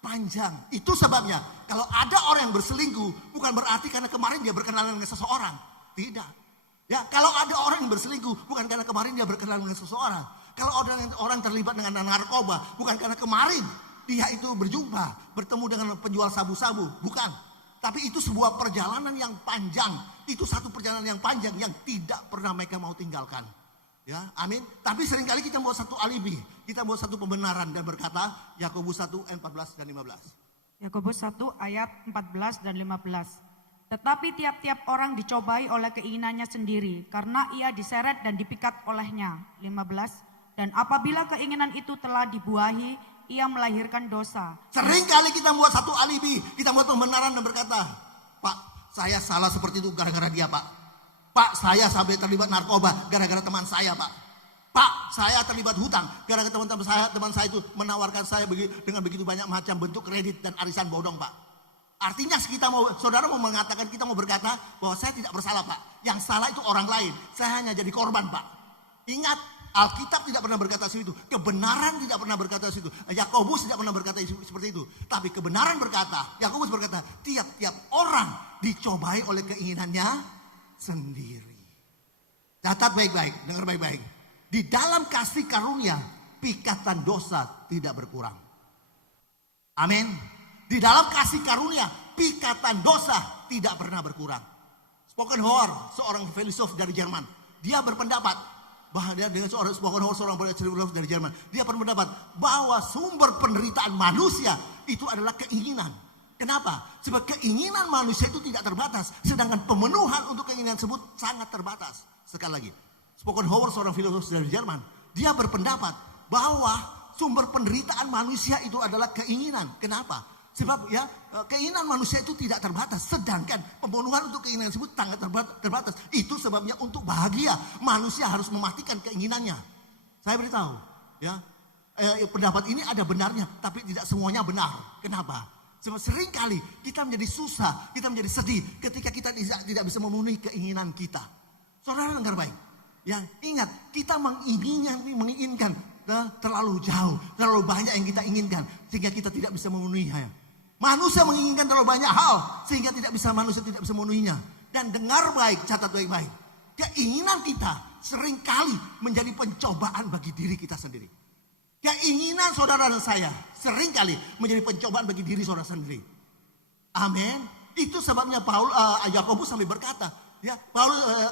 panjang. Itu sebabnya kalau ada orang yang berselingkuh bukan berarti karena kemarin dia berkenalan dengan seseorang. Tidak. Ya, kalau ada orang yang berselingkuh bukan karena kemarin dia berkenalan dengan seseorang. Kalau orang terlibat dengan narkoba bukan karena kemarin dia itu bertemu dengan penjual sabu-sabu, bukan. Tapi itu sebuah perjalanan yang panjang. Itu satu perjalanan yang panjang yang tidak pernah mereka mau tinggalkan. Ya, amin. Tapi seringkali kita buat satu alibi. Kita buat satu pembenaran dan berkata, Yakobus 1 ayat 14 dan 15. Yakobus 1 ayat 14 dan 15. Tetapi tiap-tiap orang dicobai oleh keinginannya sendiri, karena ia diseret dan dipikat olehnya. 15. Dan apabila keinginan itu telah dibuahi, ia melahirkan dosa. Seringkali kita buat satu alibi, kita buat pembenaran dan berkata, Pak, saya salah seperti itu gara-gara dia, Pak. Pak, saya sampai terlibat narkoba gara-gara teman saya, Pak. Pak, saya terlibat hutang gara-gara teman saya itu menawarkan saya dengan begitu banyak macam bentuk kredit dan arisan bodong, Pak. Artinya saudara mau mengatakan, kita mau berkata bahwa saya tidak bersalah, Pak. Yang salah itu orang lain. Saya hanya jadi korban, Pak. Ingat, Alkitab tidak pernah berkata seperti itu. Kebenaran tidak pernah berkata seperti itu. Yakobus tidak pernah berkata seperti itu. Tapi kebenaran berkata, Yakobus berkata, tiap-tiap orang dicobai oleh keinginannya sendiri. Catat baik-baik, dengar baik-baik. Di dalam kasih karunia, pikatan dosa tidak berkurang. Amin. Di dalam kasih karunia, pikatan dosa tidak pernah berkurang. Schopenhauer, seorang filosof dari Jerman, dia berpendapat bahwa dia dengan seorang filosof dari Jerman, dia berpendapat bahwa sumber penderitaan manusia itu adalah keinginan. Kenapa? Sebab keinginan manusia itu tidak terbatas, sedangkan pemenuhan untuk keinginan tersebut sangat terbatas. Sekali lagi, Schopenhauer, seorang filosof dari Jerman, dia berpendapat bahwa sumber penderitaan manusia itu adalah keinginan. Kenapa? Sebab ya keinginan manusia itu tidak terbatas, sedangkan pemenuhan untuk keinginan tersebut sangat terbatas. Itu sebabnya untuk bahagia manusia harus mematikan keinginannya. Saya beritahu, ya pendapat ini ada benarnya, tapi tidak semuanya benar. Kenapa? Sebab seringkali kita menjadi susah, kita menjadi sedih ketika kita tidak bisa memenuhi keinginan kita. Saudara dengar baik, yang ingat kita menginginkan terlalu jauh, terlalu banyak yang kita inginkan sehingga kita tidak bisa memenuhinya. Manusia menginginkan terlalu banyak hal sehingga manusia tidak bisa memenuhinya. Dan dengar baik, catat baik-baik. Keinginan kita seringkali menjadi pencobaan bagi diri kita sendiri. Keinginan saudara dan saya seringkali menjadi pencobaan bagi diri saudara sendiri. Amin. Itu sebabnya Yakobus sampai berkata, ya,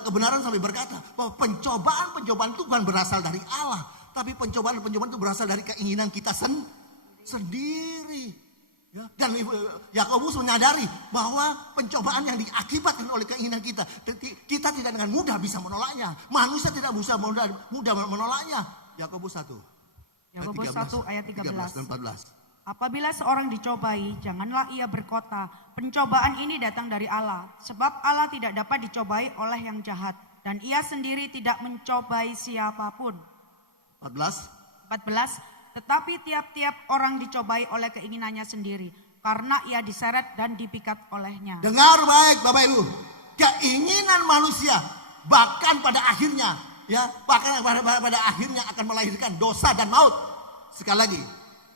kebenaran sampai berkata bahwa pencobaan itu bukan berasal dari Allah, tapi pencobaan itu berasal dari keinginan kita sendiri. Ya, dan Yakobus menyadari bahwa pencobaan yang diakibatkan oleh keinginan kita tidak dengan mudah bisa menolaknya. Manusia tidak bisa mudah menolaknya. Yakobus 1 ayat 13 dan 14. Apabila seorang dicobai, janganlah ia berkata, pencobaan ini datang dari Allah. Sebab Allah tidak dapat dicobai oleh yang jahat, dan ia sendiri tidak mencobai siapapun. 14. Tetapi tiap-tiap orang dicobai oleh keinginannya sendiri, karena ia diseret dan dipikat olehnya. Dengar baik Bapak Ibu, keinginan manusia bahkan pada akhirnya akan melahirkan dosa dan maut. Sekali lagi,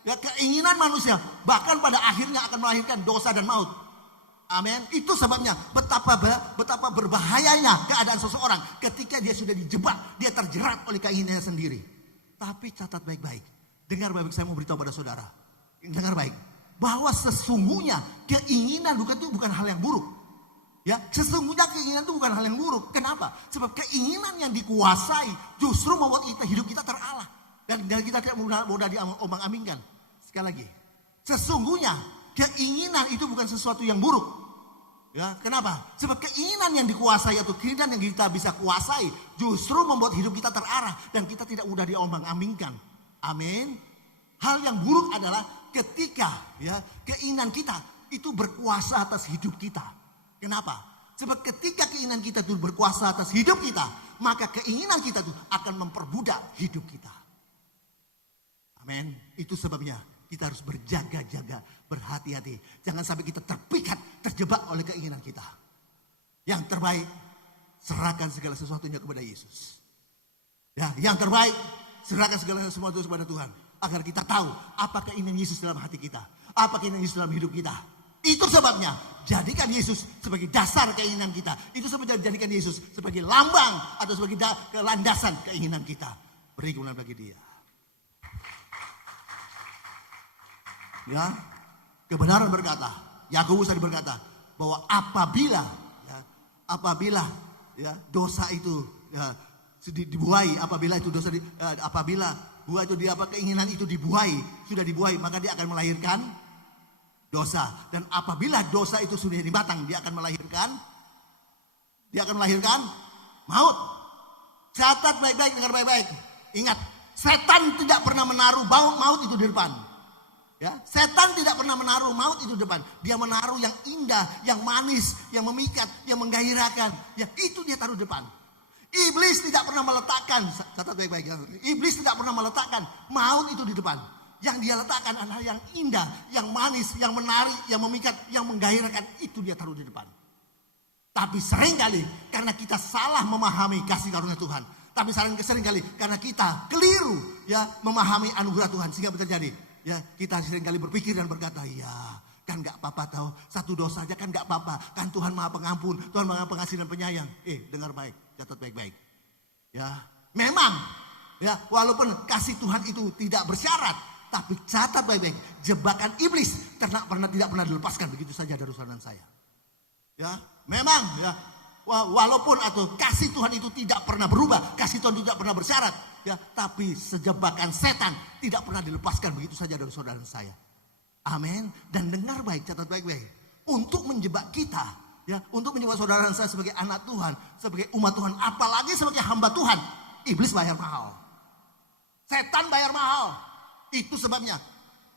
ya, keinginan manusia bahkan pada akhirnya akan melahirkan dosa dan maut. Amin. Itu sebabnya betapa berbahayanya keadaan seseorang ketika dia sudah dijebak, dia terjerat oleh keinginannya sendiri. Tapi catat baik-baik. Dengar baik, saya mau beritahu pada saudara. Dengar baik, bahwa sesungguhnya keinginan itu bukan hal yang buruk. Ya, sesungguhnya keinginan itu bukan hal yang buruk. Kenapa? Sebab keinginan yang dikuasai justru membuat hidup kita teralah. Dan kita tidak mudah diombang-ambingkan. Sekali lagi, sesungguhnya keinginan itu bukan sesuatu yang buruk. Ya, kenapa? Sebab keinginan yang dikuasai atau keinginan yang kita bisa kuasai justru membuat hidup kita terarah dan kita tidak mudah diombang-ambingkan. Amin. Hal yang buruk adalah ketika keinginan kita itu berkuasa atas hidup kita. Kenapa? Sebab ketika keinginan kita itu berkuasa atas hidup kita, maka keinginan kita itu akan memperbudak hidup kita. Amin. Itu sebabnya kita harus berjaga-jaga, berhati-hati. Jangan sampai kita terpikat, terjebak oleh keinginan kita. Yang terbaik, serahkan segala sesuatunya kepada Yesus. Ya, yang terbaik, serahkan segala sesuatu kepada Tuhan. Agar kita tahu apa keinginan Yesus dalam hati kita. Apa keinginan Yesus dalam hidup kita. Itu sebabnya, jadikan Yesus sebagai dasar keinginan kita. Itu sebabnya jadikan Yesus sebagai lambang atau sebagai landasan keinginan kita. Beri kemuliaan bagi Dia. Ya, kebenaran berkata, Yakobus tadi berkata bahwa apabila dosa itu dibuai, apabila itu dosa apabila buah itu keinginan itu sudah dibuai, maka dia akan melahirkan dosa. Dan apabila dosa itu sudah dibatang, dia akan melahirkan maut. Catat baik-baik, dengar baik-baik. Ingat, setan tidak pernah menaruh maut itu di depan. Ya, setan tidak pernah menaruh maut itu di depan. Dia menaruh yang indah, yang manis, yang memikat, yang menggairahkan. Ya, itu dia taruh di depan. Iblis tidak pernah meletakkan, catat baik-baik. Iblis tidak pernah meletakkan maut itu di depan. Yang dia letakkan adalah yang indah, yang manis, yang menarik, yang memikat, yang menggairahkan. Itu dia taruh di depan. Tapi seringkali karena kita salah memahami kasih karunia Tuhan. Tapi seringkali karena kita keliru ya memahami anugerah Tuhan, sehingga terjadi. Ya, kita seringkali berpikir dan berkata, ya kan gak apa-apa tahu, satu dosa aja kan gak apa-apa. Kan Tuhan Maha Pengampun, Tuhan Maha Pengasih dan Penyayang. Dengar baik, catat baik-baik. Ya, memang ya walaupun kasih Tuhan itu tidak bersyarat, tapi catat baik-baik, jebakan iblis tidak pernah dilepaskan begitu saja dari saudara dan saya. Ya, memang ya walaupun atau kasih Tuhan itu tidak pernah berubah, kasih Tuhan itu tidak pernah bersyarat, ya, tapi sejebakan setan tidak pernah dilepaskan begitu saja dari saudara dan saya. Amin. Dan dengar baik, catat baik-baik. Untuk menjebak kita, ya, untuk menjebak saudara dan saya sebagai anak Tuhan, sebagai umat Tuhan, apalagi sebagai hamba Tuhan, iblis bayar mahal. Setan bayar mahal. Itu sebabnya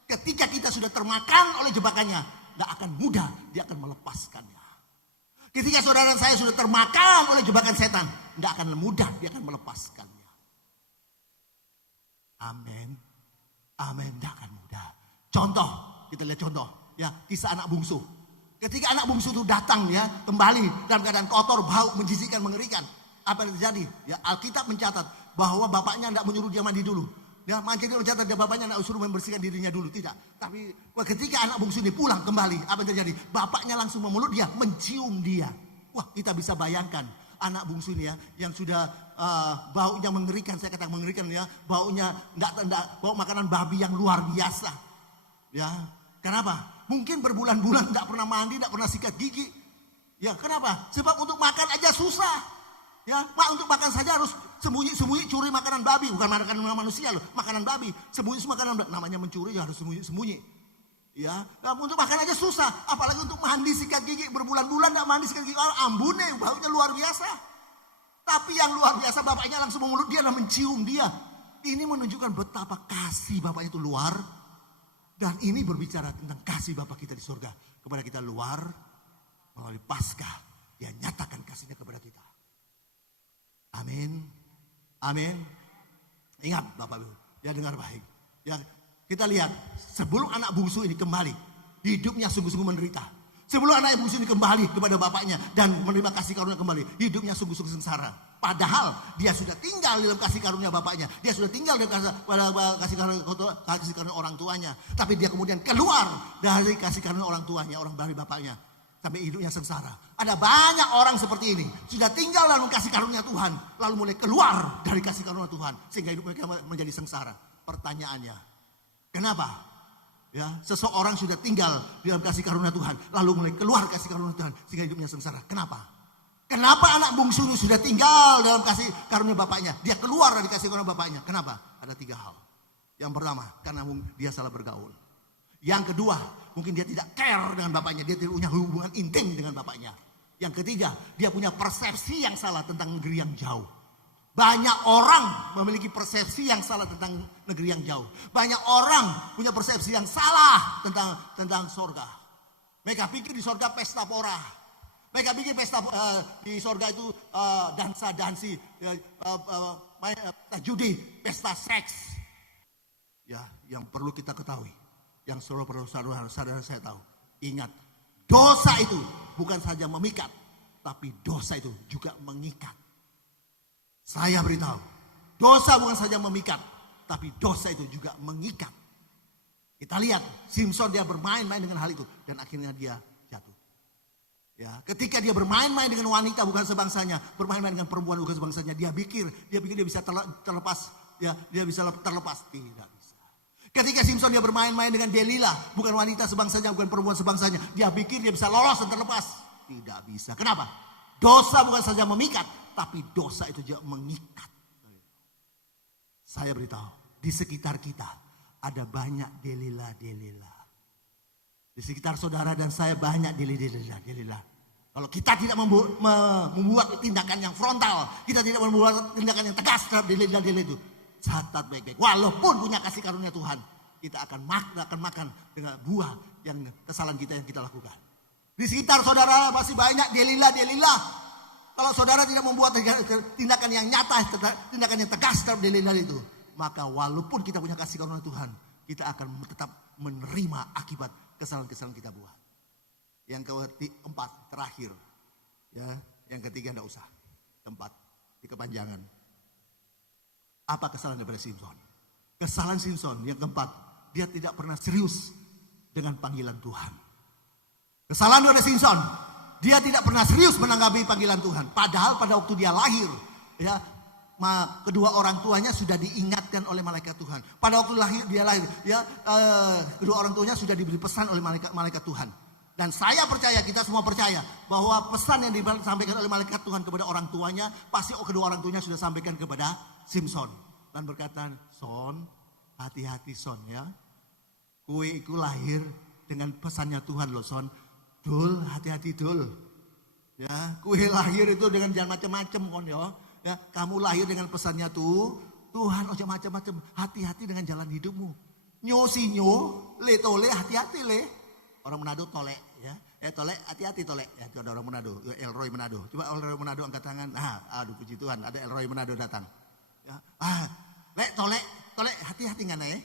ketika kita sudah termakan oleh jebakannya, tidak akan mudah dia akan melepaskannya. Ketika saudara dan saya sudah termakan oleh jebakan setan, tidak akan mudah dia akan melepaskannya. Amin. Amin, tidak akan mudah. Contoh, kita lihat contoh. Ya, kisah anak bungsu. Ketika anak bungsu itu datang ya, kembali dalam keadaan kotor, bau, menjijikkan, mengerikan. Apa yang terjadi? Ya, Alkitab mencatat bahwa bapaknya tidak menyuruh dia mandi dulu. Ya, Alkitab mencatat dia bapaknya tidak suruh membersihkan dirinya dulu, tidak. Tapi ketika anak bungsu ini pulang kembali, apa yang terjadi? Bapaknya langsung memeluk dia, mencium dia. Wah, kita bisa bayangkan anak bungsu ini ya, yang sudah baunya mengerikan, saya katakan mengerikan ya, baunya bau makanan babi yang luar biasa. Ya, kenapa? Mungkin berbulan-bulan tidak pernah mandi, tidak pernah sikat gigi. Ya, kenapa? Sebab untuk makan aja susah. Ya, untuk makan saja harus sembunyi-sembunyi curi makanan babi, bukan makanan manusia loh, makanan babi. Sembunyi makanan babi, namanya mencuri ya harus sembunyi-sembunyi. Ya, nah, untuk makan aja susah, apalagi untuk mandi sikat gigi berbulan-bulan tidak mandi sikat gigi, ambune baunya luar biasa. Tapi yang luar biasa bapaknya langsung memeluk dia dan mencium dia. Ini menunjukkan betapa kasih bapaknya itu luar. Dan ini berbicara tentang kasih Bapa kita di surga kepada kita luar melalui Paskah. Dia nyatakan kasihnya kepada kita. Amin. Amin. Ingat Bapak Ibu, ya dengar baik. Ya, kita lihat sebelum anak bungsu ini kembali, hidupnya sungguh-sungguh menderita. Sebelum anak bungsu ini kembali kepada bapaknya dan menerima kasih karunia kembali, hidupnya sungguh-sungguh sengsara. Padahal dia sudah tinggal dalam kasih karunia bapaknya, dia sudah tinggal dalam kasih karunia orang tuanya. Tapi dia kemudian keluar dari kasih karunia orang tuanya, orang dari bapaknya. Sampai hidupnya sengsara. Ada banyak orang seperti ini. Sudah tinggal dalam kasih karunia Tuhan. Lalu mulai keluar dari kasih karunia Tuhan. Sehingga hidup mereka menjadi sengsara. Pertanyaannya, kenapa? Ya, seseorang sudah tinggal dalam kasih karunia Tuhan. Lalu mulai keluar kasih karunia Tuhan. Sehingga hidupnya sengsara. Kenapa? Kenapa anak bungsu sudah tinggal dalam kasih karunia bapaknya? Dia keluar dari kasih karunia bapaknya. Kenapa? Ada 3 hal. Yang pertama, karena dia salah bergaul. Yang kedua, mungkin dia tidak care dengan bapaknya. Dia tidak punya hubungan intim dengan bapaknya. Yang ketiga, dia punya persepsi yang salah tentang negeri yang jauh. Banyak orang memiliki persepsi yang salah tentang negeri yang jauh. Banyak orang punya persepsi yang salah tentang sorga. Mereka pikir di sorga pesta pora. Mereka pikir pesta di sorga itu dansa-dansi, judi, pesta seks. Ya, yang perlu kita ketahui. Yang saudara saya tahu. Ingat, dosa itu bukan saja memikat. tapi dosa itu juga mengikat. Saya beritahu, dosa bukan saja memikat, tapi dosa itu juga mengikat. Kita lihat, Simpson dia bermain-main dengan hal itu dan akhirnya dia jatuh. Ya, ketika dia bermain-main dengan wanita bukan sebangsanya, bermain-main dengan perempuan bukan sebangsanya, dia pikir dia bisa terlepas, ya, dia bisa terlepas, tidak bisa. Ketika Simpson dia bermain-main dengan Delilah, bukan wanita sebangsanya, bukan perempuan sebangsanya, dia pikir dia bisa lolos dan terlepas, tidak bisa. Kenapa? Dosa bukan saja memikat, tapi dosa itu juga mengikat. Saya beritahu, di sekitar kita ada banyak Delilah. Di sekitar saudara dan saya banyak Delilah. Kalau kita tidak membuat tindakan yang frontal, kita tidak membuat tindakan yang tegas terhadap Delilah itu, catat baik-baik. Walaupun punya kasih karunia Tuhan, kita akan makan dengan buah yang kesalahan kita yang kita lakukan. Di sekitar saudara masih banyak Delilah. Kalau saudara tidak membuat tindakan yang nyata, tindakan yang tegas terhadap Delilah itu, maka walaupun kita punya kasih karunia Tuhan, kita akan tetap menerima akibat kesalahan-kesalahan kita buat. Yang keempat, terakhir. Ya, yang ketiga enggak usah. Keempat, di kepanjangan. Apa kesalahan daripada Simpson? Kesalahan Simpson yang keempat, dia tidak pernah serius dengan panggilan Tuhan. Kesalahan daripada Simpson, dia tidak pernah serius menanggapi panggilan Tuhan. Padahal pada waktu dia lahir, ya, kedua orang tuanya sudah diingatkan oleh malaikat Tuhan. Pada waktu dia lahir, ya, kedua orang tuanya sudah diberi pesan oleh malaikat Tuhan. Dan saya percaya, kita semua percaya bahwa pesan yang disampaikan oleh malaikat Tuhan kepada orang tuanya, pasti kedua orang tuanya sudah sampaikan kepada Simpson. Dan berkata, Son, hati-hati Son ya. Kue itu lahir dengan pesannya Tuhan loh Son. Dul, hati-hati Dul. Ya, kue lahir itu dengan jangan macam-macam kon ya. Ya, kamu lahir dengan pesannya Tuhan, ojo macam-macam. Hati-hati dengan jalan hidupmu. Nyo si nyo, le tole, hati-hati le. Orang Manado tolek ya. Tolek, hati-hati tolek. Ya, itu ada orang Manado, Elroy Manado. Coba Elroy Manado angkat tangan. Aduh puji Tuhan, ada Elroy Manado datang. Ya. Lek tolek, hati-hati ngana ya.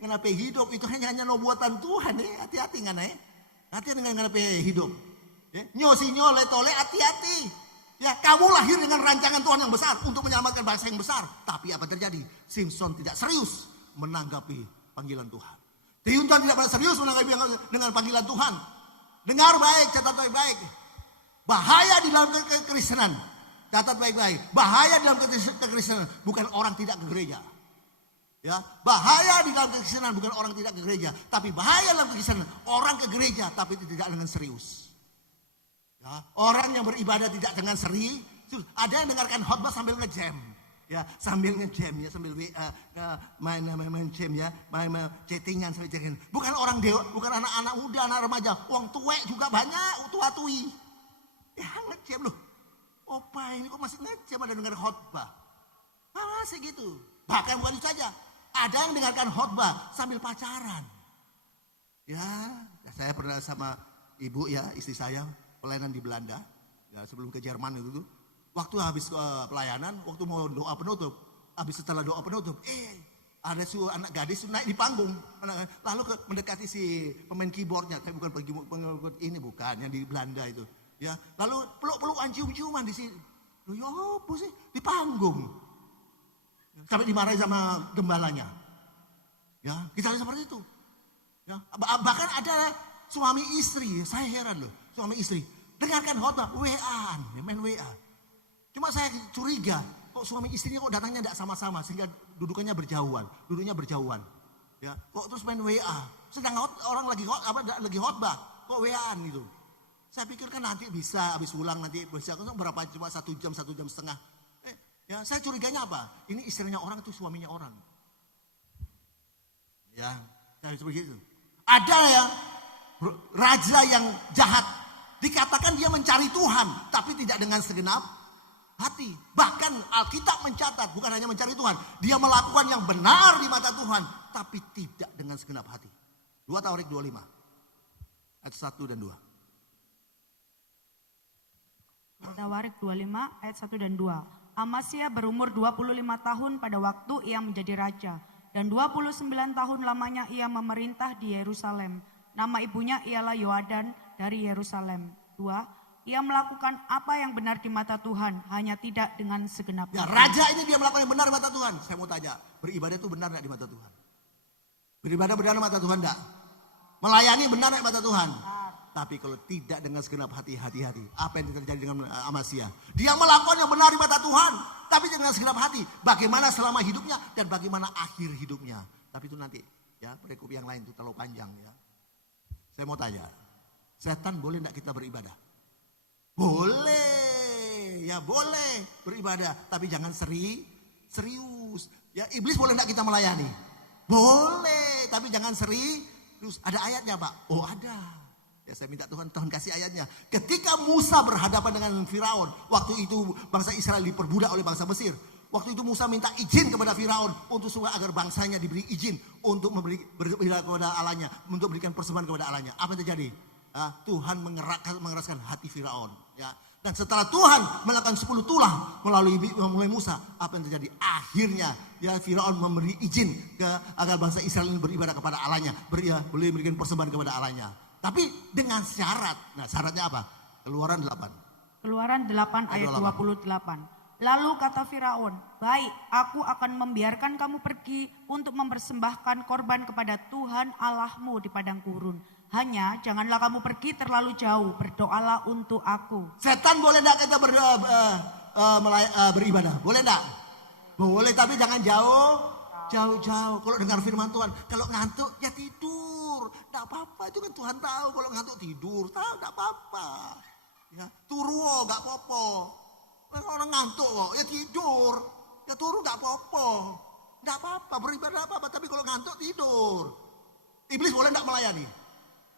Ngana pe hidup itu hanya buatan Tuhan ya. Hati-hati ngana ya. Hati-hati dengan ngana pe hidup. Ya. Nyo si nyo, le tolek, hati-hati. Ya, kamu lahir dengan rancangan Tuhan yang besar untuk menyelamatkan bangsa yang besar. Tapi apa terjadi? Simpson tidak serius menanggapi panggilan Tuhan. Simpson tidak pernah serius menanggapi dengan panggilan Tuhan. Dengar baik, catat baik-baik. Bahaya di dalam kekristenan. Catat baik-baik. Bahaya di dalam kekristenan bukan orang tidak ke gereja. Ya, bahaya di dalam kekristenan bukan orang tidak ke gereja, tapi bahaya dalam kekristenan orang ke gereja tapi tidak dengan serius. Ya, orang yang beribadah tidak dengan serius, ada yang dengarkan khotbah sambil ngejam. Ya, sambil ngejam ya, sambil main jam ya, main chattingan sambil chattingan. Bukan orang dewa, bukan anak-anak muda, anak remaja, uang tuwek juga banyak, tua-tui. Ya, ngejam loh. Opa, ini kok masih ngejam ada dengar khotbah. Masih gitu. Bahkan bukan itu saja. Ada yang dengarkan khotbah sambil pacaran. Ya, saya pernah sama ibu ya, istri saya pelayanan di Belanda. Ya, sebelum ke Jerman itu tuh. Waktu habis pelayanan, waktu mau doa penutup, habis setelah doa penutup, ada anak gadis naik di panggung, lalu mendekati si pemain keyboardnya, tapi bukan pengikut ini bukan, yang di Belanda itu, ya, lalu peluk-pelukan cium-ciuman di sini, ya apa sih di panggung, sampai dimarahi sama gembalanya, ya kita lihat seperti itu, ya, bahkan ada suami istri, saya heran loh, suami istri dengarkan khotbah, WA-an, main WA. Cuma saya curiga, kok suami istrinya kok datangnya tidak sama-sama sehingga duduknya berjauhan. Ya, kok terus main WA. Sedang orang lagi khotbah, kok WA-an gitu. Saya pikir kan nanti bisa habis pulang nanti bisa berapa cuma 1 jam 1 jam setengah. Ya, saya curiganya apa? Ini istrinya orang itu suaminya orang. Ya, saya begitu. Ada ya raja yang jahat. Dikatakan dia mencari Tuhan, tapi tidak dengan segenap hati. Bahkan Alkitab mencatat bukan hanya mencari Tuhan, dia melakukan yang benar di mata Tuhan, tapi tidak dengan segenap hati. 2 Tawarik 25 ayat 1 dan 2. 2 Tawarik 25 ayat 1 dan 2. Amasya berumur 25 tahun pada waktu ia menjadi raja, dan 29 tahun lamanya ia memerintah di Yerusalem. Nama ibunya ialah Yoadan dari Yerusalem. 2. Ia melakukan apa yang benar di mata Tuhan, hanya tidak dengan segenap Ya, hati. raja ini dia melakukan yang benar di mata Tuhan. Saya mau tanya, beribadah itu benar enggak di mata Tuhan? Beribadah benar di mata Tuhan enggak? Melayani benar enggak di mata Tuhan? Tapi kalau tidak dengan segenap hati, hati-hati. Apa yang terjadi dengan Amasya? Dia melakukan yang benar di mata Tuhan, tapi dengan segenap hati. Bagaimana selama hidupnya dan bagaimana akhir hidupnya. Tapi itu nanti, ya, perikop yang lain itu terlalu panjang, ya. Saya mau tanya, setan boleh enggak kita beribadah? Boleh, ya boleh beribadah, tapi jangan serius. Ya, iblis boleh enggak kita melayani? Boleh, tapi jangan serius. Ada ayatnya, Pak? Oh, ada. Ya, saya minta Tuhan kasih ayatnya. Ketika Musa berhadapan dengan Firaun, waktu itu bangsa Israel diperbudak oleh bangsa Mesir. Waktu itu Musa minta izin kepada Firaun untuk supaya agar bangsanya diberi izin untuk beribadah kepada Allahnya, untuk berikan persembahan kepada Allahnya. Apa yang terjadi? Tuhan mengeraskan hati Firaun. Ya. Dan setelah Tuhan melakukan 10 tulah melalui Musa, apa yang terjadi? Akhirnya ya Firaun memberi izin agar bangsa Israel ini beribadah kepada Allahnya, boleh memberikan persembahan kepada Allahnya. Tapi dengan syarat. Nah, syaratnya apa? Keluaran 8. Keluaran 8 ayat 28. Lalu kata Firaun, baik, aku akan membiarkan kamu pergi untuk mempersembahkan korban kepada Tuhan Allahmu di padang gurun. Hanya janganlah kamu pergi terlalu jauh, berdoalah untuk aku. Setan boleh enggak kita beribadah? Boleh enggak? Boleh, tapi jangan jauh-jauh. Kalau dengar firman Tuhan, kalau ngantuk ya tidur. Enggak apa-apa, itu kan Tuhan tahu kalau ngantuk tidur. Tahu enggak apa-apa. Ya, turu enggak apa-apa. Orang ngantuk kok, ya tidur. Ya turu enggak apa-apa. Enggak apa-apa, beribadah apa-apa, tapi kalau ngantuk tidur. Iblis boleh enggak melayani?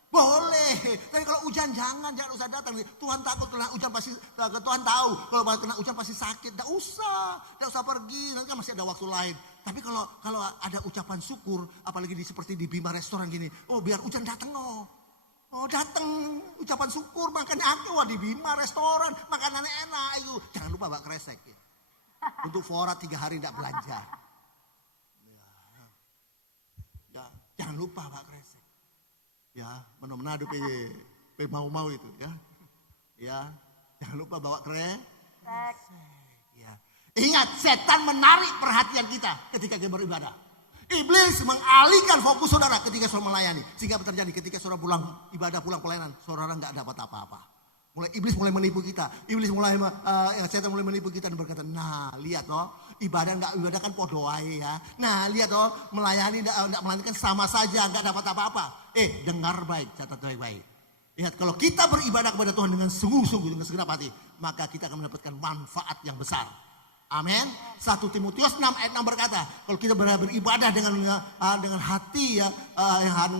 Boleh, tapi kalau hujan jangan usah datang. Tuhan takut kena hujan pasti, Tuhan tahu kalau kena hujan pasti sakit. Tidak usah pergi. Nanti kan masih ada waktu lain. Tapi kalau ada ucapan syukur, apalagi seperti di Bima Restoran gini, oh biar hujan datang datang ucapan syukur, makan aku di Bima Restoran, makanan enak itu. Jangan lupa bawa kresek ya. Untuk Forat 3 hari tidak belanja. Ya, jangan lupa bawa kresek. Ya, mana-mana ada mau itu ya. Ya, jangan lupa bawa kresek. Ya. Ingat, setan menarik perhatian kita ketika kita beribadah. Iblis mengalihkan fokus saudara ketika saudara melayani. Sehingga apa terjadi ketika saudara pulang ibadah, pulang pelayanan, saudara nggak dapat apa-apa. Iblis mulai menipu kita. Setan mulai menipu kita dan berkata, nah lihat ibadah kan podo ae ya. Nah lihat melayani nggak melanjutkan sama saja, nggak dapat apa-apa. Dengar baik, catat baik-baik. Lihat, kalau kita beribadah kepada Tuhan dengan sungguh-sungguh, dengan segenap hati, maka kita akan mendapatkan manfaat yang besar. Amin. 1 Timotius 6 ayat 6 berkata, kalau kita beribadah dengan hati yang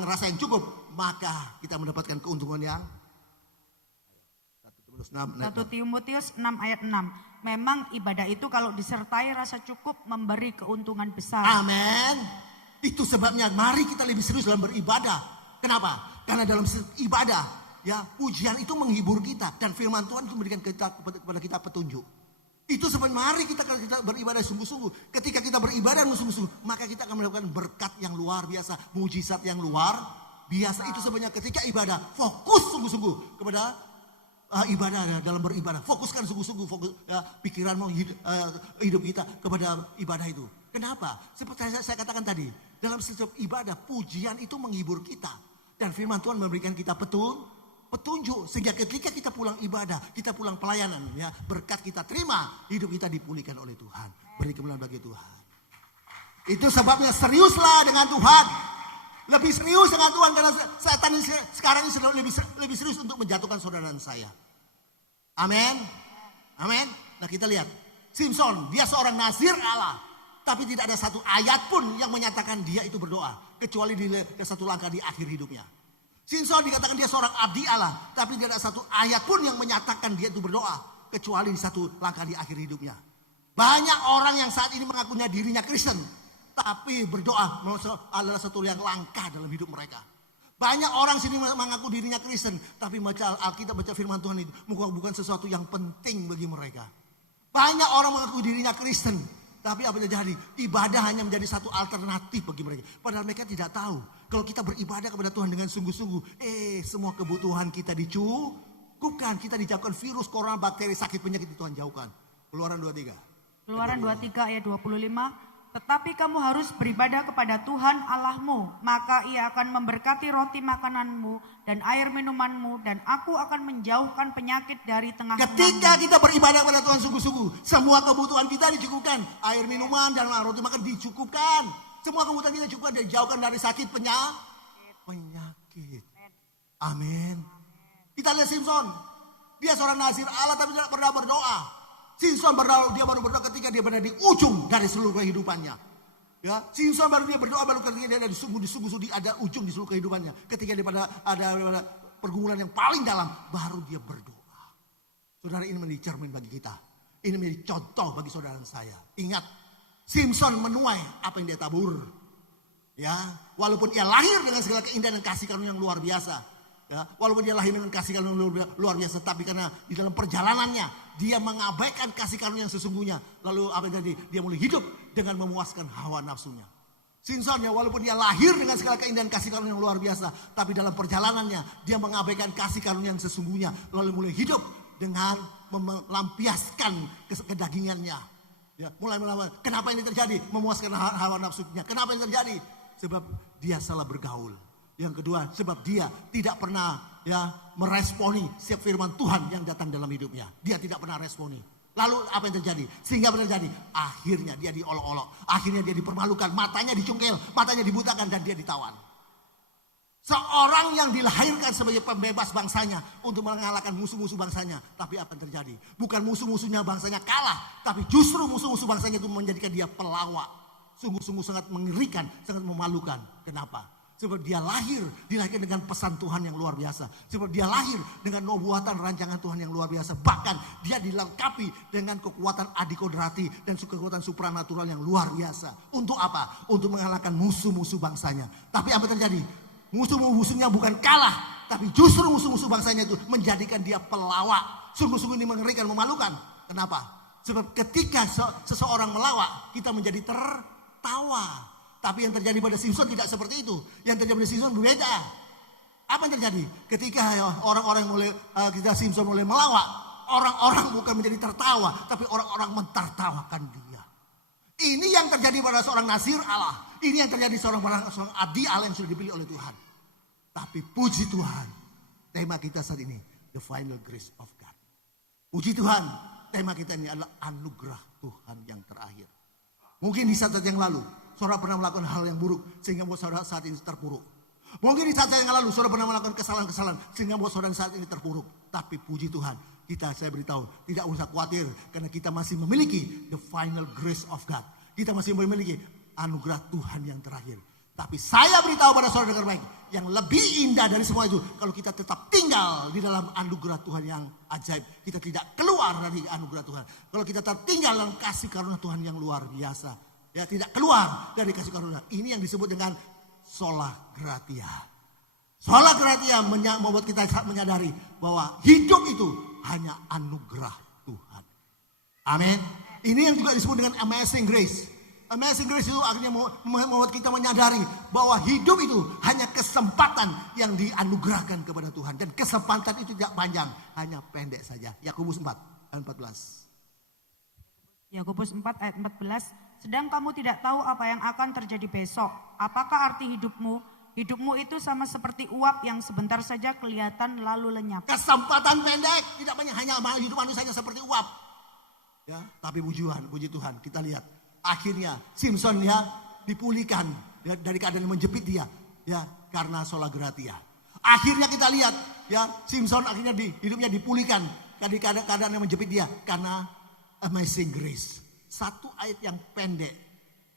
rasa yang cukup, maka kita mendapatkan keuntungan yang 1 Timotius 6 ayat 6. Memang ibadah itu kalau disertai rasa cukup memberi keuntungan besar. Amin. Itu sebabnya mari kita lebih serius dalam beribadah. Kenapa? Karena dalam ibadah ya pujian itu menghibur kita dan firman Tuhan itu memberikan kepada kita petunjuk. Itu sebab mari kita beribadah sungguh-sungguh. Ketika kita beribadah sungguh-sungguh, maka kita akan mendapatkan berkat yang luar biasa, mujizat yang luar biasa. Itu sebabnya ketika ibadah, fokus sungguh-sungguh kepada ibadah, dalam beribadah. Fokuskan sungguh-sungguh pikiranmu, hidup kita kepada ibadah itu. Kenapa? Seperti saya katakan tadi, dalam setiap ibadah, pujian itu menghibur kita. Dan firman Tuhan memberikan kita petunjuk sehingga ketika kita pulang ibadah, kita pulang pelayanan ya, berkat kita terima, hidup kita dipulihkan oleh Tuhan. Beri kemuliaan bagi Tuhan. Itu sebabnya seriuslah dengan Tuhan. Lebih serius dengan Tuhan karena setan sekarang ini sudah lebih serius untuk menjatuhkan saudara dan saya. Amin. Amin. Nah, kita lihat Simson, dia seorang nazir Allah, tapi tidak ada satu ayat pun yang menyatakan dia itu berdoa, kecuali di satu langkah di akhir hidupnya. Simson dikatakan dia seorang abdi Allah, tapi tidak ada satu ayat pun yang menyatakan dia itu berdoa, kecuali di satu langkah di akhir hidupnya. Banyak orang yang saat ini mengakunya dirinya Kristen, tapi berdoa adalah satu yang langka dalam hidup mereka. Banyak orang sini mengaku dirinya Kristen, tapi baca Alkitab, baca firman Tuhan itu bukan sesuatu yang penting bagi mereka. Banyak orang mengaku dirinya Kristen, tapi apa yang terjadi? Ibadah hanya menjadi satu alternatif bagi mereka. Padahal mereka tidak tahu. Kalau kita beribadah kepada Tuhan dengan sungguh-sungguh, semua kebutuhan kita Bukan, kita dijauhkan virus, corona, bakteri, sakit, penyakit itu Tuhan jauhkan. Keluaran 23. Keluaran 23 ayat 25. Tetapi kamu harus beribadah kepada Tuhan Allahmu, maka Ia akan memberkati roti makananmu dan air minumanmu, dan aku akan menjauhkan penyakit dari tengah-tengahmu. Ketika kita beribadah kepada Tuhan sungguh-sungguh, semua kebutuhan kita dicukupkan. Air minuman dan roti makan dicukupkan. Semua kebutuhan kita cukupkan, dijauhkan dari sakit, penyakit. Amin. Kita lihat Simpson. Dia seorang nazir Allah tapi tidak pernah berdoa. Simpson dia baru berdoa ketika dia berada di ujung dari seluruh kehidupannya. Ya, Simpson baru dia berdoa baru ketika dia ada ada ujung di seluruh kehidupannya. Ketika dia ada pergumulan yang paling dalam, baru dia berdoa. Saudara, ini menjadi cermin bagi kita. Ini menjadi contoh bagi saudara dan saya. Ingat, Simpson menuai apa yang dia tabur. Ya, walaupun ia lahir dengan segala keindahan dan kasih karunia yang luar biasa. Ya, walaupun dia lahir dengan kasih karunia luar biasa, tapi karena di dalam perjalanannya dia mengabaikan kasih karunia yang sesungguhnya. Lalu apa yang terjadi? Dia mulai hidup dengan memuaskan hawa nafsunya. Simpson ya, walaupun dia lahir dengan segala keindahan kasih karunia yang luar biasa, tapi dalam perjalanannya dia mengabaikan kasih karunia yang sesungguhnya. Lalu mulai hidup dengan melampiaskan kedagingannya. Ya, mulai melawan. Kenapa ini terjadi? Memuaskan hawa nafsunya. Kenapa ini terjadi? Sebab dia salah bergaul. Yang kedua, sebab dia tidak pernah meresponi setiap firman Tuhan yang datang dalam hidupnya. Dia tidak pernah responi. Lalu apa yang terjadi? Sehingga apa yang terjadi? Akhirnya dia diolok-olok. Akhirnya dia dipermalukan. Matanya dicungkil. Matanya dibutakan dan dia ditawan. Seorang yang dilahirkan sebagai pembebas bangsanya untuk mengalahkan musuh-musuh bangsanya. Tapi apa yang terjadi? Bukan musuh-musuhnya bangsanya kalah. Tapi justru musuh-musuh bangsanya itu menjadikan dia pelawak. Sungguh-sungguh sangat mengerikan, sangat memalukan. Kenapa? Sebab dia dilahirkan dengan pesan Tuhan yang luar biasa. Sebab dia lahir dengan nubuatan rancangan Tuhan yang luar biasa. Bahkan dia dilengkapi dengan kekuatan adikodrati dan kekuatan supranatural yang luar biasa. Untuk apa? Untuk mengalahkan musuh-musuh bangsanya. Tapi apa terjadi? Musuh-musuhnya bukan kalah, tapi justru musuh-musuh bangsanya itu menjadikan dia pelawak. Sungguh-sungguh ini mengerikan, memalukan. Kenapa? Sebab ketika seseorang melawak, kita menjadi tertawa. Tapi yang terjadi pada Simpson tidak seperti itu. Yang terjadi pada Simpson berbeda. Apa yang terjadi? Ketika orang-orang mulai Simpson mulai melawak, orang-orang bukan menjadi tertawa, tapi orang-orang mentertawakan dia. Ini yang terjadi pada seorang nazir Allah. Ini yang terjadi seorang abdi Allah yang sudah dipilih oleh Tuhan. Tapi puji Tuhan, tema kita saat ini, the final grace of God. Puji Tuhan, tema kita ini adalah anugerah Tuhan yang terakhir. Mungkin di saat-saat yang lalu, saudara pernah melakukan hal yang buruk sehingga buat saudara saat ini terpuruk. Mungkin di saat yang lalu saudara pernah melakukan kesalahan-kesalahan sehingga buat saudara saat ini terpuruk. Tapi puji Tuhan, saya beritahu, tidak usah khawatir karena kita masih memiliki the final grace of God. Kita masih memiliki anugerah Tuhan yang terakhir. Tapi saya beritahu pada saudara dengar baik, yang lebih indah dari semua itu, kalau kita tetap tinggal di dalam anugerah Tuhan yang ajaib, kita tidak keluar dari anugerah Tuhan. Kalau kita tetap tinggal dalam kasih karunia Tuhan yang luar biasa, ya tidak keluar dari kasih karunia. Ini yang disebut dengan sola gratia. Sola gratia membuat kita menyadari bahwa hidup itu hanya anugerah Tuhan. Amin. Ini yang juga disebut dengan amazing grace. Amazing grace itu akhirnya membuat kita menyadari bahwa hidup itu hanya kesempatan yang dianugerahkan kepada Tuhan. Dan kesempatan itu tidak panjang, hanya pendek saja. Yakobus 4 ayat 14. Yakobus 4 ayat 14. Sedang kamu tidak tahu apa yang akan terjadi besok. Apakah arti hidupmu? Hidupmu itu sama seperti uap yang sebentar saja kelihatan lalu lenyap. Kesempatan pendek, tidak banyak, hanya hidup manusia seperti uap. Ya, tapi puji Tuhan, kita lihat akhirnya Simpson dipulihkan dari keadaan yang menjepit dia karena sola gratia. Akhirnya kita lihat Simpson akhirnya hidupnya dipulihkan dari keadaan yang menjepit dia karena amazing grace. Satu ayat yang pendek,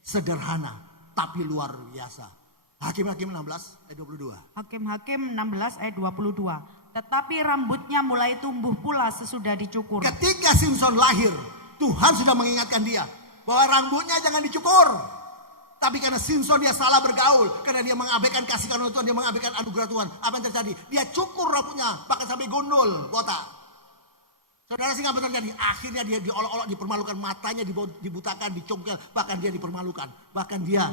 sederhana, tapi luar biasa. Hakim-Hakim 16 ayat 22. Hakim-Hakim 16 ayat 22. Tetapi rambutnya mulai tumbuh pula sesudah dicukur. Ketika Simpson lahir, Tuhan sudah mengingatkan dia bahwa rambutnya jangan dicukur. Tapi karena Simpson dia salah bergaul, karena dia mengabaikan kasih karunia Tuhan, dia mengabaikan anugerah Tuhan. Apa yang terjadi? Dia cukur rambutnya, bahkan sampai gundul, botak. Saudara sehingga apa terjadi? Akhirnya dia diolok-olok, dipermalukan, matanya dibutakan, dicongkel, bahkan dia dipermalukan. Bahkan dia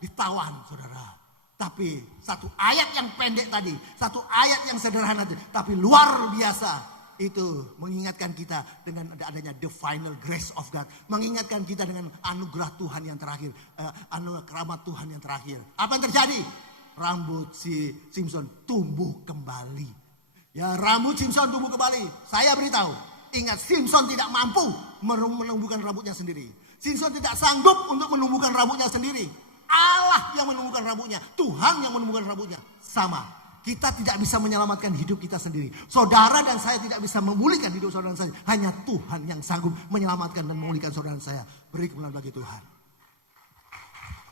ditawan, saudara. Tapi satu ayat yang pendek tadi, satu ayat yang sederhana tadi, tapi luar biasa. Itu mengingatkan kita dengan adanya the final grace of God. Mengingatkan kita dengan anugerah Tuhan yang terakhir. Anugerah keramat Tuhan yang terakhir. Apa yang terjadi? Rambut si Simson tumbuh kembali. Ya, rambut Simson tumbuh kembali. Saya beritahu, ingat, Simson tidak mampu menumbuhkan rambutnya sendiri. Simson tidak sanggup untuk menumbuhkan rambutnya sendiri. Allah yang menumbuhkan rambutnya. Tuhan yang menumbuhkan rambutnya. Sama. Kita tidak bisa menyelamatkan hidup kita sendiri. Saudara dan saya tidak bisa memulihkan hidup saudara dan saya. Hanya Tuhan yang sanggup menyelamatkan dan memulihkan saudara dan saya. Beri kemuliaan bagi Tuhan.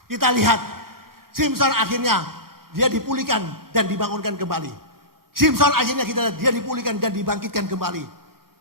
Kita lihat. Simson akhirnya dia dipulihkan dan dibangunkan kembali. Simson akhirnya dia dipulihkan dan dibangkitkan kembali.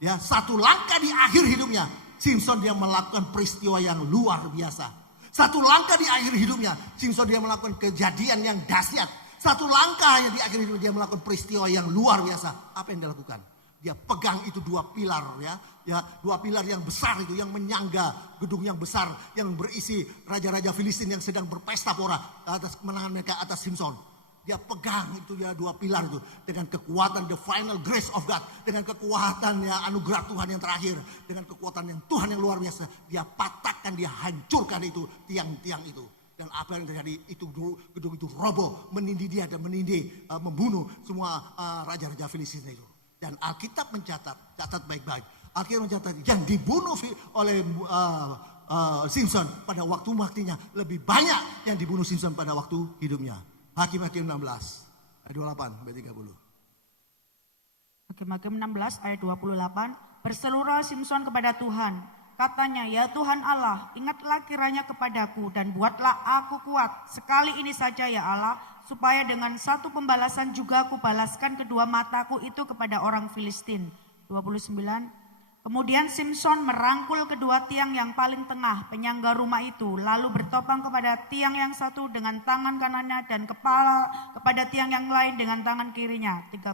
Ya, satu langkah di akhir hidupnya. Simson dia melakukan peristiwa yang luar biasa. Satu langkah di akhir hidupnya. Simson dia melakukan kejadian yang dahsyat. Satu langkah yang di akhir hidup dia melakukan peristiwa yang luar biasa. Apa yang dia lakukan? Dia pegang itu dua pilar ya, dua pilar yang besar itu yang menyangga gedung yang besar yang berisi raja-raja Filistin yang sedang berpesta pora atas kemenangan mereka atas Simson. Dia pegang itu ya dua pilar itu dengan kekuatan the final grace of God, dengan kekuatan ya anugerah Tuhan yang terakhir, dengan kekuatan yang Tuhan yang luar biasa. Dia patahkan, dia hancurkan itu tiang-tiang itu. Dan apa yang terjadi itu gedung itu roboh, menindih dia dan membunuh semua raja-raja Filistin itu. Dan Alkitab mencatat, catat baik-baik. Alkitab mencatat yang dibunuh oleh Simson pada waktu-waktunya lebih banyak yang dibunuh Simson pada waktu hidupnya. Hakim-Hakim 16 ayat 28 sampai 30. Hakim-Hakim 16 ayat 28. Berseluruh Simson kepada Tuhan. Katanya, ya Tuhan Allah, ingatlah kiranya kepadaku dan buatlah aku kuat. Sekali ini saja ya Allah, supaya dengan satu pembalasan juga aku balaskan kedua mataku itu kepada orang Filistin. 29. Kemudian Simson merangkul kedua tiang yang paling tengah penyangga rumah itu, lalu bertopang kepada tiang yang satu dengan tangan kanannya dan kepala kepada tiang yang lain dengan tangan kirinya. 30.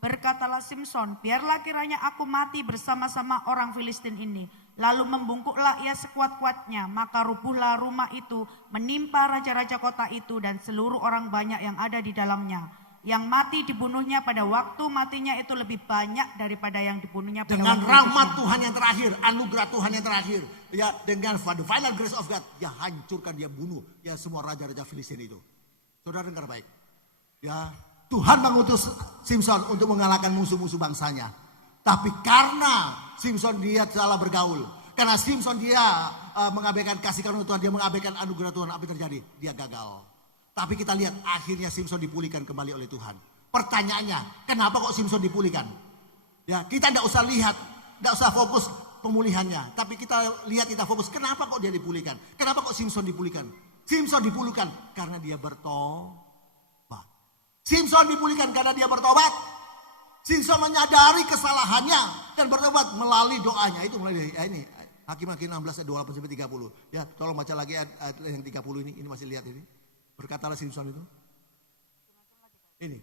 Berkatalah Simson, biarlah kiranya aku mati bersama-sama orang Filistin ini. Lalu membungkuklah ia sekuat-kuatnya, maka rubuhlah rumah itu, menimpa raja-raja kota itu dan seluruh orang banyak yang ada di dalamnya. Yang mati dibunuhnya pada waktu matinya itu lebih banyak daripada yang dibunuhnya pada dengan waktu rahmat hidupnya. Tuhan yang terakhir, anugerah Tuhan yang terakhir, ya dengan the final grace of God, dia hancurkan, dia bunuh ya semua raja-raja Filistin itu. Saudara dengar baik. Ya, Tuhan mengutus Simson untuk mengalahkan musuh-musuh bangsanya. Tapi karena Simson dia salah bergaul, karena Simson dia mengabaikan kasih karunia Tuhan, dia mengabaikan anugerah Tuhan, apa yang terjadi? Dia gagal. Tapi kita lihat akhirnya Simson dipulihkan kembali oleh Tuhan. Pertanyaannya, kenapa kok Simson dipulihkan? Ya, kita tidak usah lihat, tidak usah fokus pemulihannya, tapi kita lihat, kita fokus kenapa kok dia dipulihkan? Kenapa kok Simson dipulihkan? Simson dipulihkan karena dia bertobat. Simson dipulihkan karena dia bertobat. Simson menyadari kesalahannya dan bertobat melalui doanya. Itu mulai dari ini Hakim-Hakim 16 ayat 28 sampai 30. Ya, tolong baca lagi ayat yang 30 ini. Ini masih lihat ini. Berkatalah Simson itu. Ini,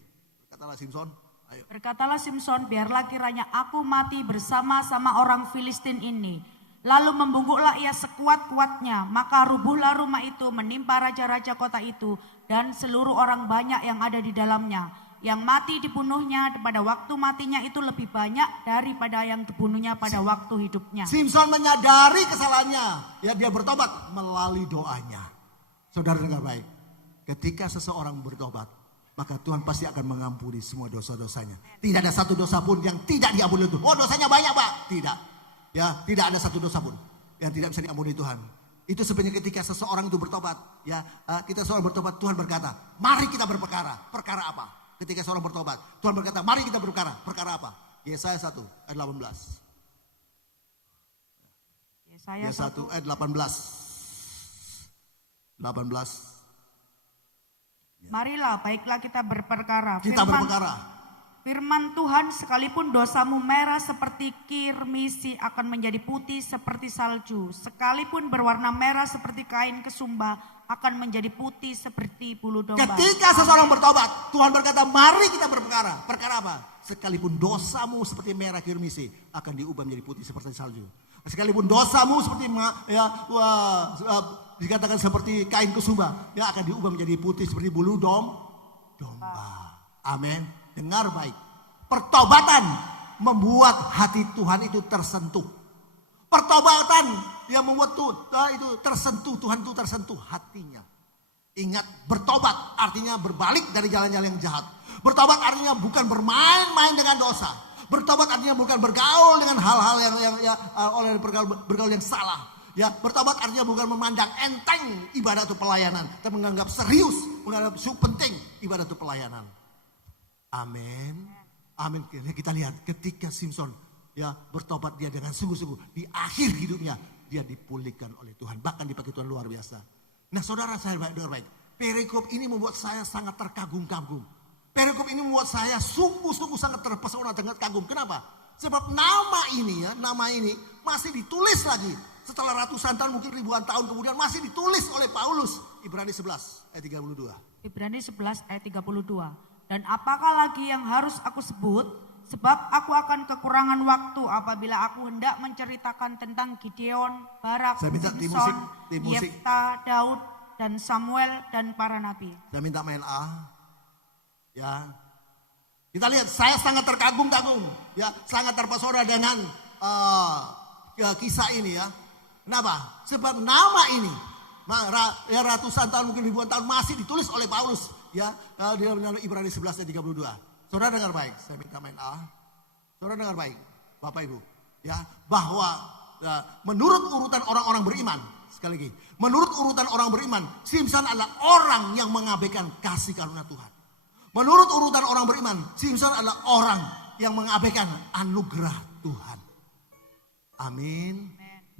berkatalah Simson. Ayo. Berkatalah Simson, biarlah kiranya aku mati bersama-sama orang Filistin ini. Lalu membungkuklah ia sekuat-kuatnya, maka rubuhlah rumah itu, menimpa raja-raja kota itu dan seluruh orang banyak yang ada di dalamnya. Yang mati dibunuhnya pada waktu matinya itu lebih banyak daripada yang dibunuhnya pada waktu hidupnya. Simson menyadari kesalahannya, ya dia bertobat melalui doanya. Saudara dengar baik, ketika seseorang bertobat, maka Tuhan pasti akan mengampuni semua dosa-dosanya. Tidak ada satu dosa pun yang tidak diampuni Tuhan. Oh, dosanya banyak, Pak. Tidak. Ya, tidak ada satu dosa pun yang tidak bisa diampuni Tuhan. Itu sebenarnya ketika seseorang itu bertobat, ya, kita seorang bertobat, Tuhan berkata, "Mari kita berperkara." Perkara apa? Ketika seorang bertobat, Tuhan berkata, "Mari kita berperkara." Perkara apa? Yesaya 1 ayat 18. Yesaya 1 ayat 18. 18. Marilah, baiklah kita berperkara. Kita berperkara. Firman Tuhan, sekalipun dosamu merah seperti kirmisi akan menjadi putih seperti salju. Sekalipun berwarna merah seperti kain kesumba akan menjadi putih seperti bulu domba. Ketika seseorang bertobat, Tuhan berkata, "Mari kita berperkara." Perkara apa? Sekalipun dosamu seperti merah kirmisi akan diubah menjadi putih seperti salju. Sekalipun dosamu seperti dikatakan seperti kain kusuma, dia akan diubah menjadi putih seperti bulu domba. Amin. Dengar baik. Pertobatan membuat hati Tuhan itu tersentuh. Pertobatan yang membuat itu tersentuh, Tuhan itu tersentuh hatinya. Ingat, bertobat artinya berbalik dari jalan-jalan yang jahat. Bertobat artinya bukan bermain-main dengan dosa. Bertobat artinya bukan bergaul dengan hal-hal yang bergaul yang salah. Ya, bertobat artinya bukan memandang enteng ibadah atau pelayanan, tapi menganggap serius, menganggap penting ibadah atau pelayanan. Amin. Amin. Kita lihat ketika Simson bertobat, dia dengan sungguh-sungguh di akhir hidupnya dia dipulihkan oleh Tuhan, bahkan dipakai Tuhan luar biasa. Nah, saudara saya dengar baik. Perikop ini membuat saya sangat terkagum-kagum. Perikop ini membuat saya sungguh-sungguh sangat terpesona, sangat kagum. Kenapa? Sebab nama ini masih ditulis lagi. Setelah ratusan tahun, mungkin ribuan tahun kemudian masih ditulis oleh Paulus. Ibrani 11 ayat 32. Ibrani 11 ayat 32. Dan apakah lagi yang harus aku sebut? Sebab aku akan kekurangan waktu apabila aku hendak menceritakan tentang Gideon, Barak, Simson, Yefta, Daud, dan Samuel, dan para nabi. Saya minta main A. Ya, kita lihat, saya sangat terkagum-kagum, ya, sangat terpesona dengan kisah ini, ya. Kenapa? Sebab nama ini, ratusan tahun, mungkin ribuan tahun masih ditulis oleh Paulus, ya, di dalam Ibrani 11 ayat 32. Saudara dengar baik, saya minta main A. Saudara dengar baik, Bapak Ibu, ya, bahwa menurut urutan orang-orang beriman, sekali lagi, menurut urutan orang beriman, Simson adalah orang yang mengabaikan kasih karunia Tuhan. Menurut urutan orang beriman, Simson adalah orang yang mengabaikan anugerah Tuhan. Amin.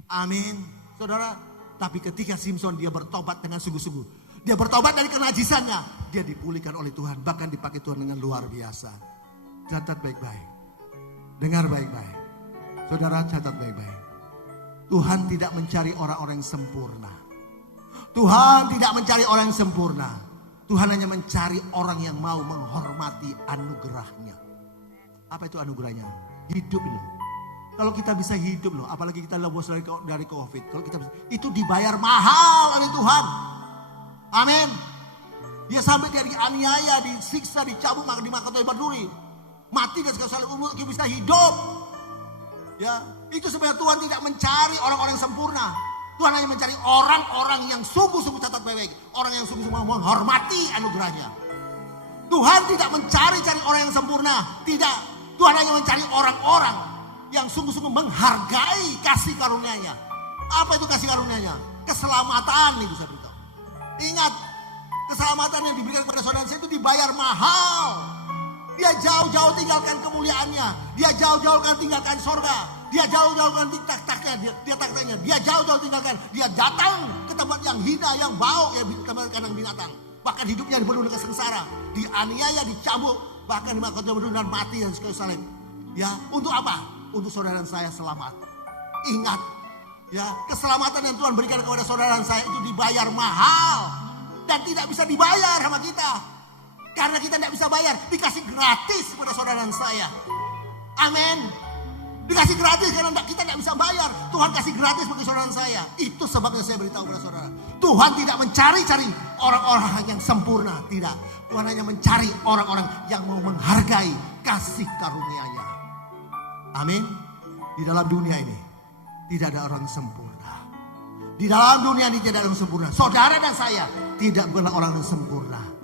Amin. Saudara, tapi ketika Simson dia bertobat dengan sungguh-sungguh, dia bertobat dari kenajisannya, dia dipulihkan oleh Tuhan, bahkan dipakai Tuhan dengan luar biasa. Catat baik-baik. Dengar baik-baik. Saudara, catat baik-baik. Tuhan tidak mencari orang-orang yang sempurna. Tuhan tidak mencari orang yang sempurna. Tuhan hanya mencari orang yang mau menghormati anugerahnya. Apa itu anugerahnya? Hidup ini. Kalau kita bisa hidup loh, apalagi kita lepas dari COVID, kalau kita bisa, itu dibayar mahal oleh Tuhan. Amin. Dia sampai dia dianiaya, disiksa, dicabut, maka dimakan oleh berduri, mati dan sekali umur kita bisa hidup. Ya, itu sebenarnya Tuhan tidak mencari orang-orang yang sempurna. Tuhan hanya mencari orang-orang yang sungguh-sungguh catat baik-baik, orang yang sungguh-sungguh menghormati anugerahnya. Tuhan tidak mencari orang yang sempurna, tidak. Tuhan hanya mencari orang-orang yang sungguh-sungguh menghargai kasih karunia-Nya. Apa itu kasih karunia-Nya? Keselamatan, itu saya beritahu. Ingat, keselamatan yang diberikan kepada saudara saya itu dibayar mahal. Dia jauh-jauh tinggalkan kemuliaannya, dia jauh-jauh tinggalkan sorga, dia jauh-jauh taktanya, dia jauh-jauh tinggalkan, dia datang ke tempat yang hina, yang bau, ya tempat kandang binatang. Bahkan hidupnya dipenuhi dengan sengsara, dianiaya, dicambuk, bahkan dimakan dan mati dan sekali salib. Ya, untuk apa? Untuk saudara dan saya selamat. Ingat, ya, keselamatan yang Tuhan berikan kepada saudara dan saya itu dibayar mahal dan tidak bisa dibayar sama kita. Karena kita tidak bisa bayar, dikasih gratis kepada saudara dan saya. Amin. Dikasih gratis karena kita tidak bisa bayar. Tuhan kasih gratis bagi saudara dan saya. Itu sebabnya saya beritahu kepada saudara. Tuhan tidak mencari-cari orang-orang yang sempurna. Tidak. Tuhan hanya mencari orang-orang yang mau menghargai kasih karunia-Nya. Amin. Di dalam dunia ini tidak ada orang sempurna. Di dalam dunia ini tidak ada orang sempurna. Saudara dan saya bukanlah orang yang sempurna.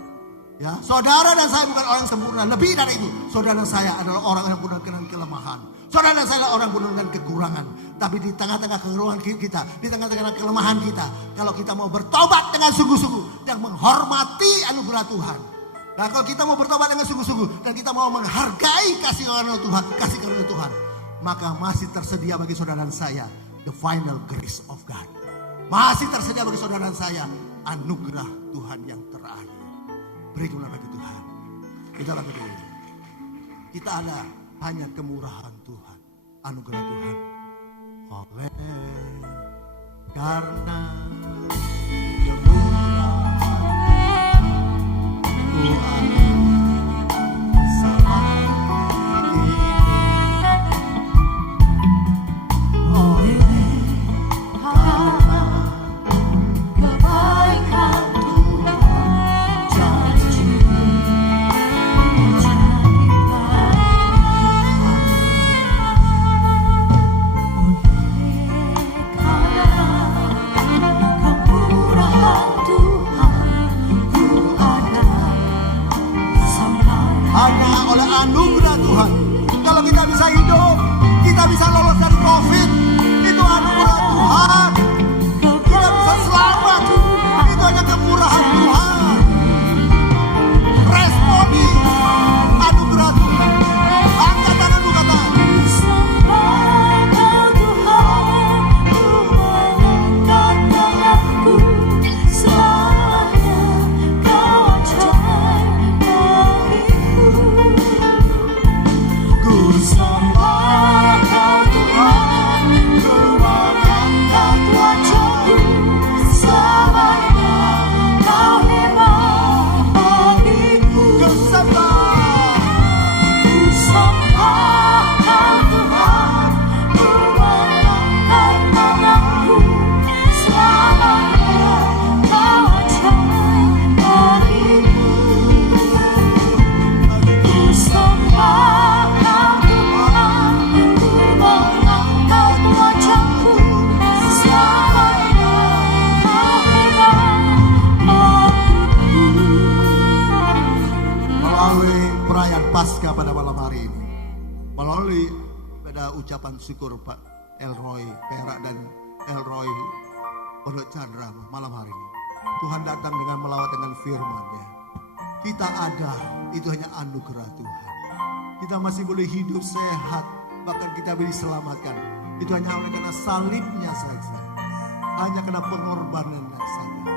Ya, saudara dan saya bukan orang yang sempurna. Lebih dari itu, saudara dan saya adalah orang yang penuh dengan kelemahan. Saudara dan saya adalah orang penuh dengan kekurangan. Tapi di tengah-tengah kekurangan kita, di tengah-tengah kelemahan kita, kalau kita mau bertobat dengan sungguh-sungguh dan menghormati anugerah Tuhan. Nah, kalau kita mau bertobat dengan sungguh-sungguh dan kita mau menghargai kasih karunia Tuhan, maka masih tersedia bagi saudara dan saya the final grace of God. Masih tersedia bagi saudara dan saya anugerah Tuhan yang terakhir. Berikanlah bagi Tuhan. Kita lakukan ini. Kita ada hanya kemurahan Tuhan, anugerah Tuhan. Oleh karena kemurahan Tuhan sama ini. Oleh karena Paskah pada malam hari ini. Melalui pada ucapan syukur Pak Elroy Perak dan Elroy Pondok Chandra malam hari ini. Tuhan datang dengan melawat dengan firman-Nya. Kita ada, itu hanya anugerah Tuhan. Kita masih boleh hidup sehat, bahkan kita boleh diselamatkan. Itu hanya oleh karena salibnya saja. Hanya karena pengorbanannya saja.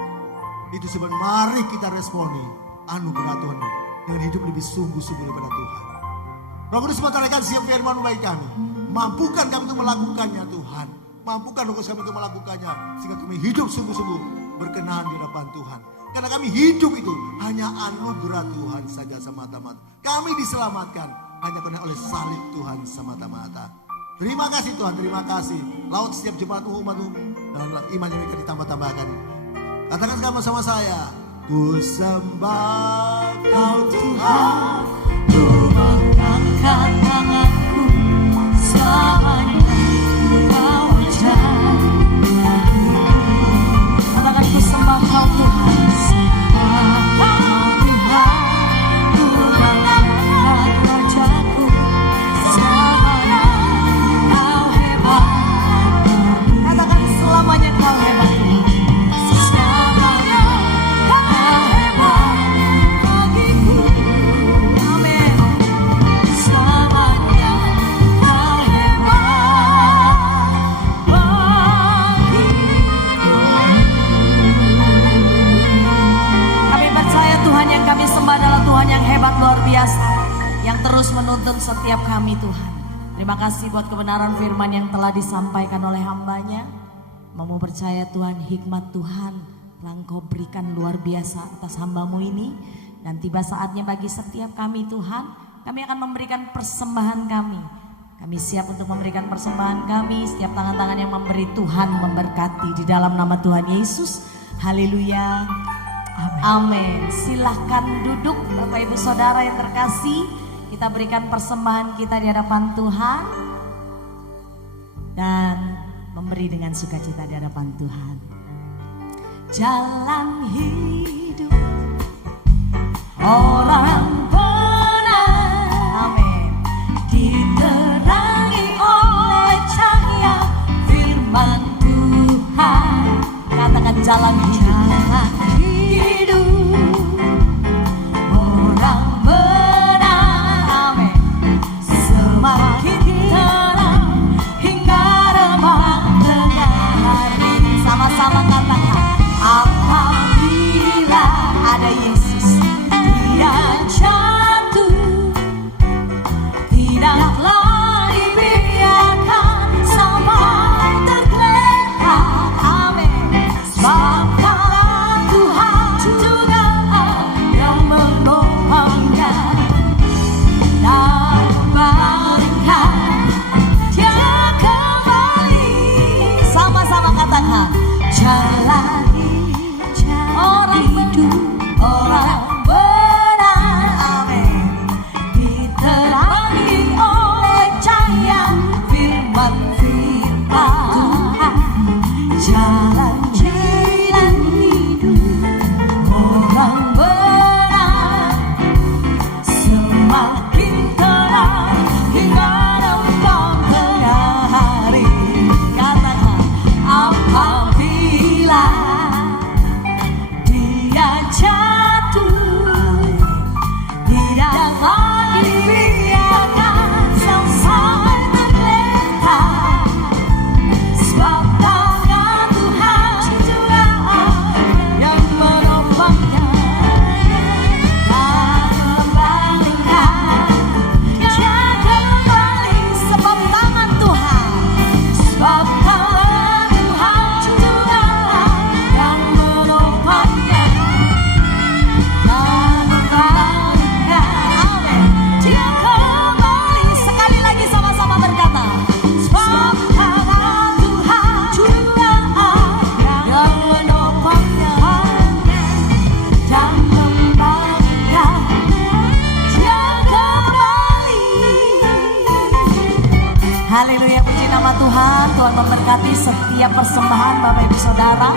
Itu sebab mari kita responi anugerah Tuhan dengan hidup lebih sungguh-sungguh daripada Tuhan. Roh Kudus menyatakan siap firman bagi kami. Mampukan kami untuk melakukannya Tuhan. Mampukan Roh Kudus kami untuk melakukannya. Sehingga kami hidup sungguh-sungguh berkenan di hadapan Tuhan. Karena kami hidup itu hanya anugerah Tuhan saja semata-mata. Kami diselamatkan hanya karena oleh salib Tuhan semata-mata. Terima kasih Tuhan, terima kasih. Laut setiap jemaat umatmu dengan iman yang kita ditambah-tambahkan. Katakan sama-sama saya. Ku sembah Kau Tuhan, Ku mengangkat tanganku selamanya Kau jaga. Katakan ku sembah Kau Tuhan, sembah Kau Tuhan. Ku mengangkat rajaku selamanya Kau hebat. Katakan selamanya Kau hebat. Selamanya Kau hebat bagiku. Amin. Selamanya Kau hebat bagiku. Kami percaya Tuhan yang kami sembah adalah Tuhan yang hebat luar biasa, yang terus menuntun setiap kami Tuhan. Terima kasih buat kebenaran firman yang telah disampaikan oleh hamba-Nya. Mau percaya Tuhan, hikmat Tuhan telah Engkau berikan luar biasa atas hamba-Mu ini. Dan tiba saatnya bagi setiap kami Tuhan, kami akan memberikan persembahan kami. Kami siap untuk memberikan persembahan kami. Setiap tangan-tangan yang memberi, Tuhan memberkati di dalam nama Tuhan Yesus. Haleluya. Amin. Silahkan duduk Bapak Ibu Saudara yang terkasih. Kita berikan persembahan kita di hadapan Tuhan. Dan memberi dengan sukacita di hadapan Tuhan. Jalan hidup orang benar, amin, diterangi oleh cahaya firman Tuhan. Katakan jalan hidup orang benar, amin, semakin terang hingga remang tengah hari. Sama-sama katakan, apabila ada Yesus, Dia jatuh, tidaklah dibiarkan sampai tergeletak. Amin. Sebab kalau Tuhan juga yang menopangnya dan membangkitkan Dia kembali. Sama-sama katakan, jalani orang hidup orang benar, amin, diterangi oleh cahaya firman Tuhan. Jalan hidup orang benar semakin terang hingga rembang tengah hari. Katakan, apabila Dia jatuh, tidaklah dibiarkan sampai tergeletak. Sebab tangan Tuhan juga yang menopangnya dan membangkitkan Dia kembali. Sebab tangan Tuhan, sebab tangan Tuhan juga yang menopangnya dan membangkitkan, amin, Dia kembali. Sekali lagi sama-sama berkata, sebab tangan Tuhan juga yang menopangnya dan membangkitkan Dia kembali. Haleluya, puji nama Tuhan. Tuhan memberkati setiap persembahan Bapak Ibu Saudara.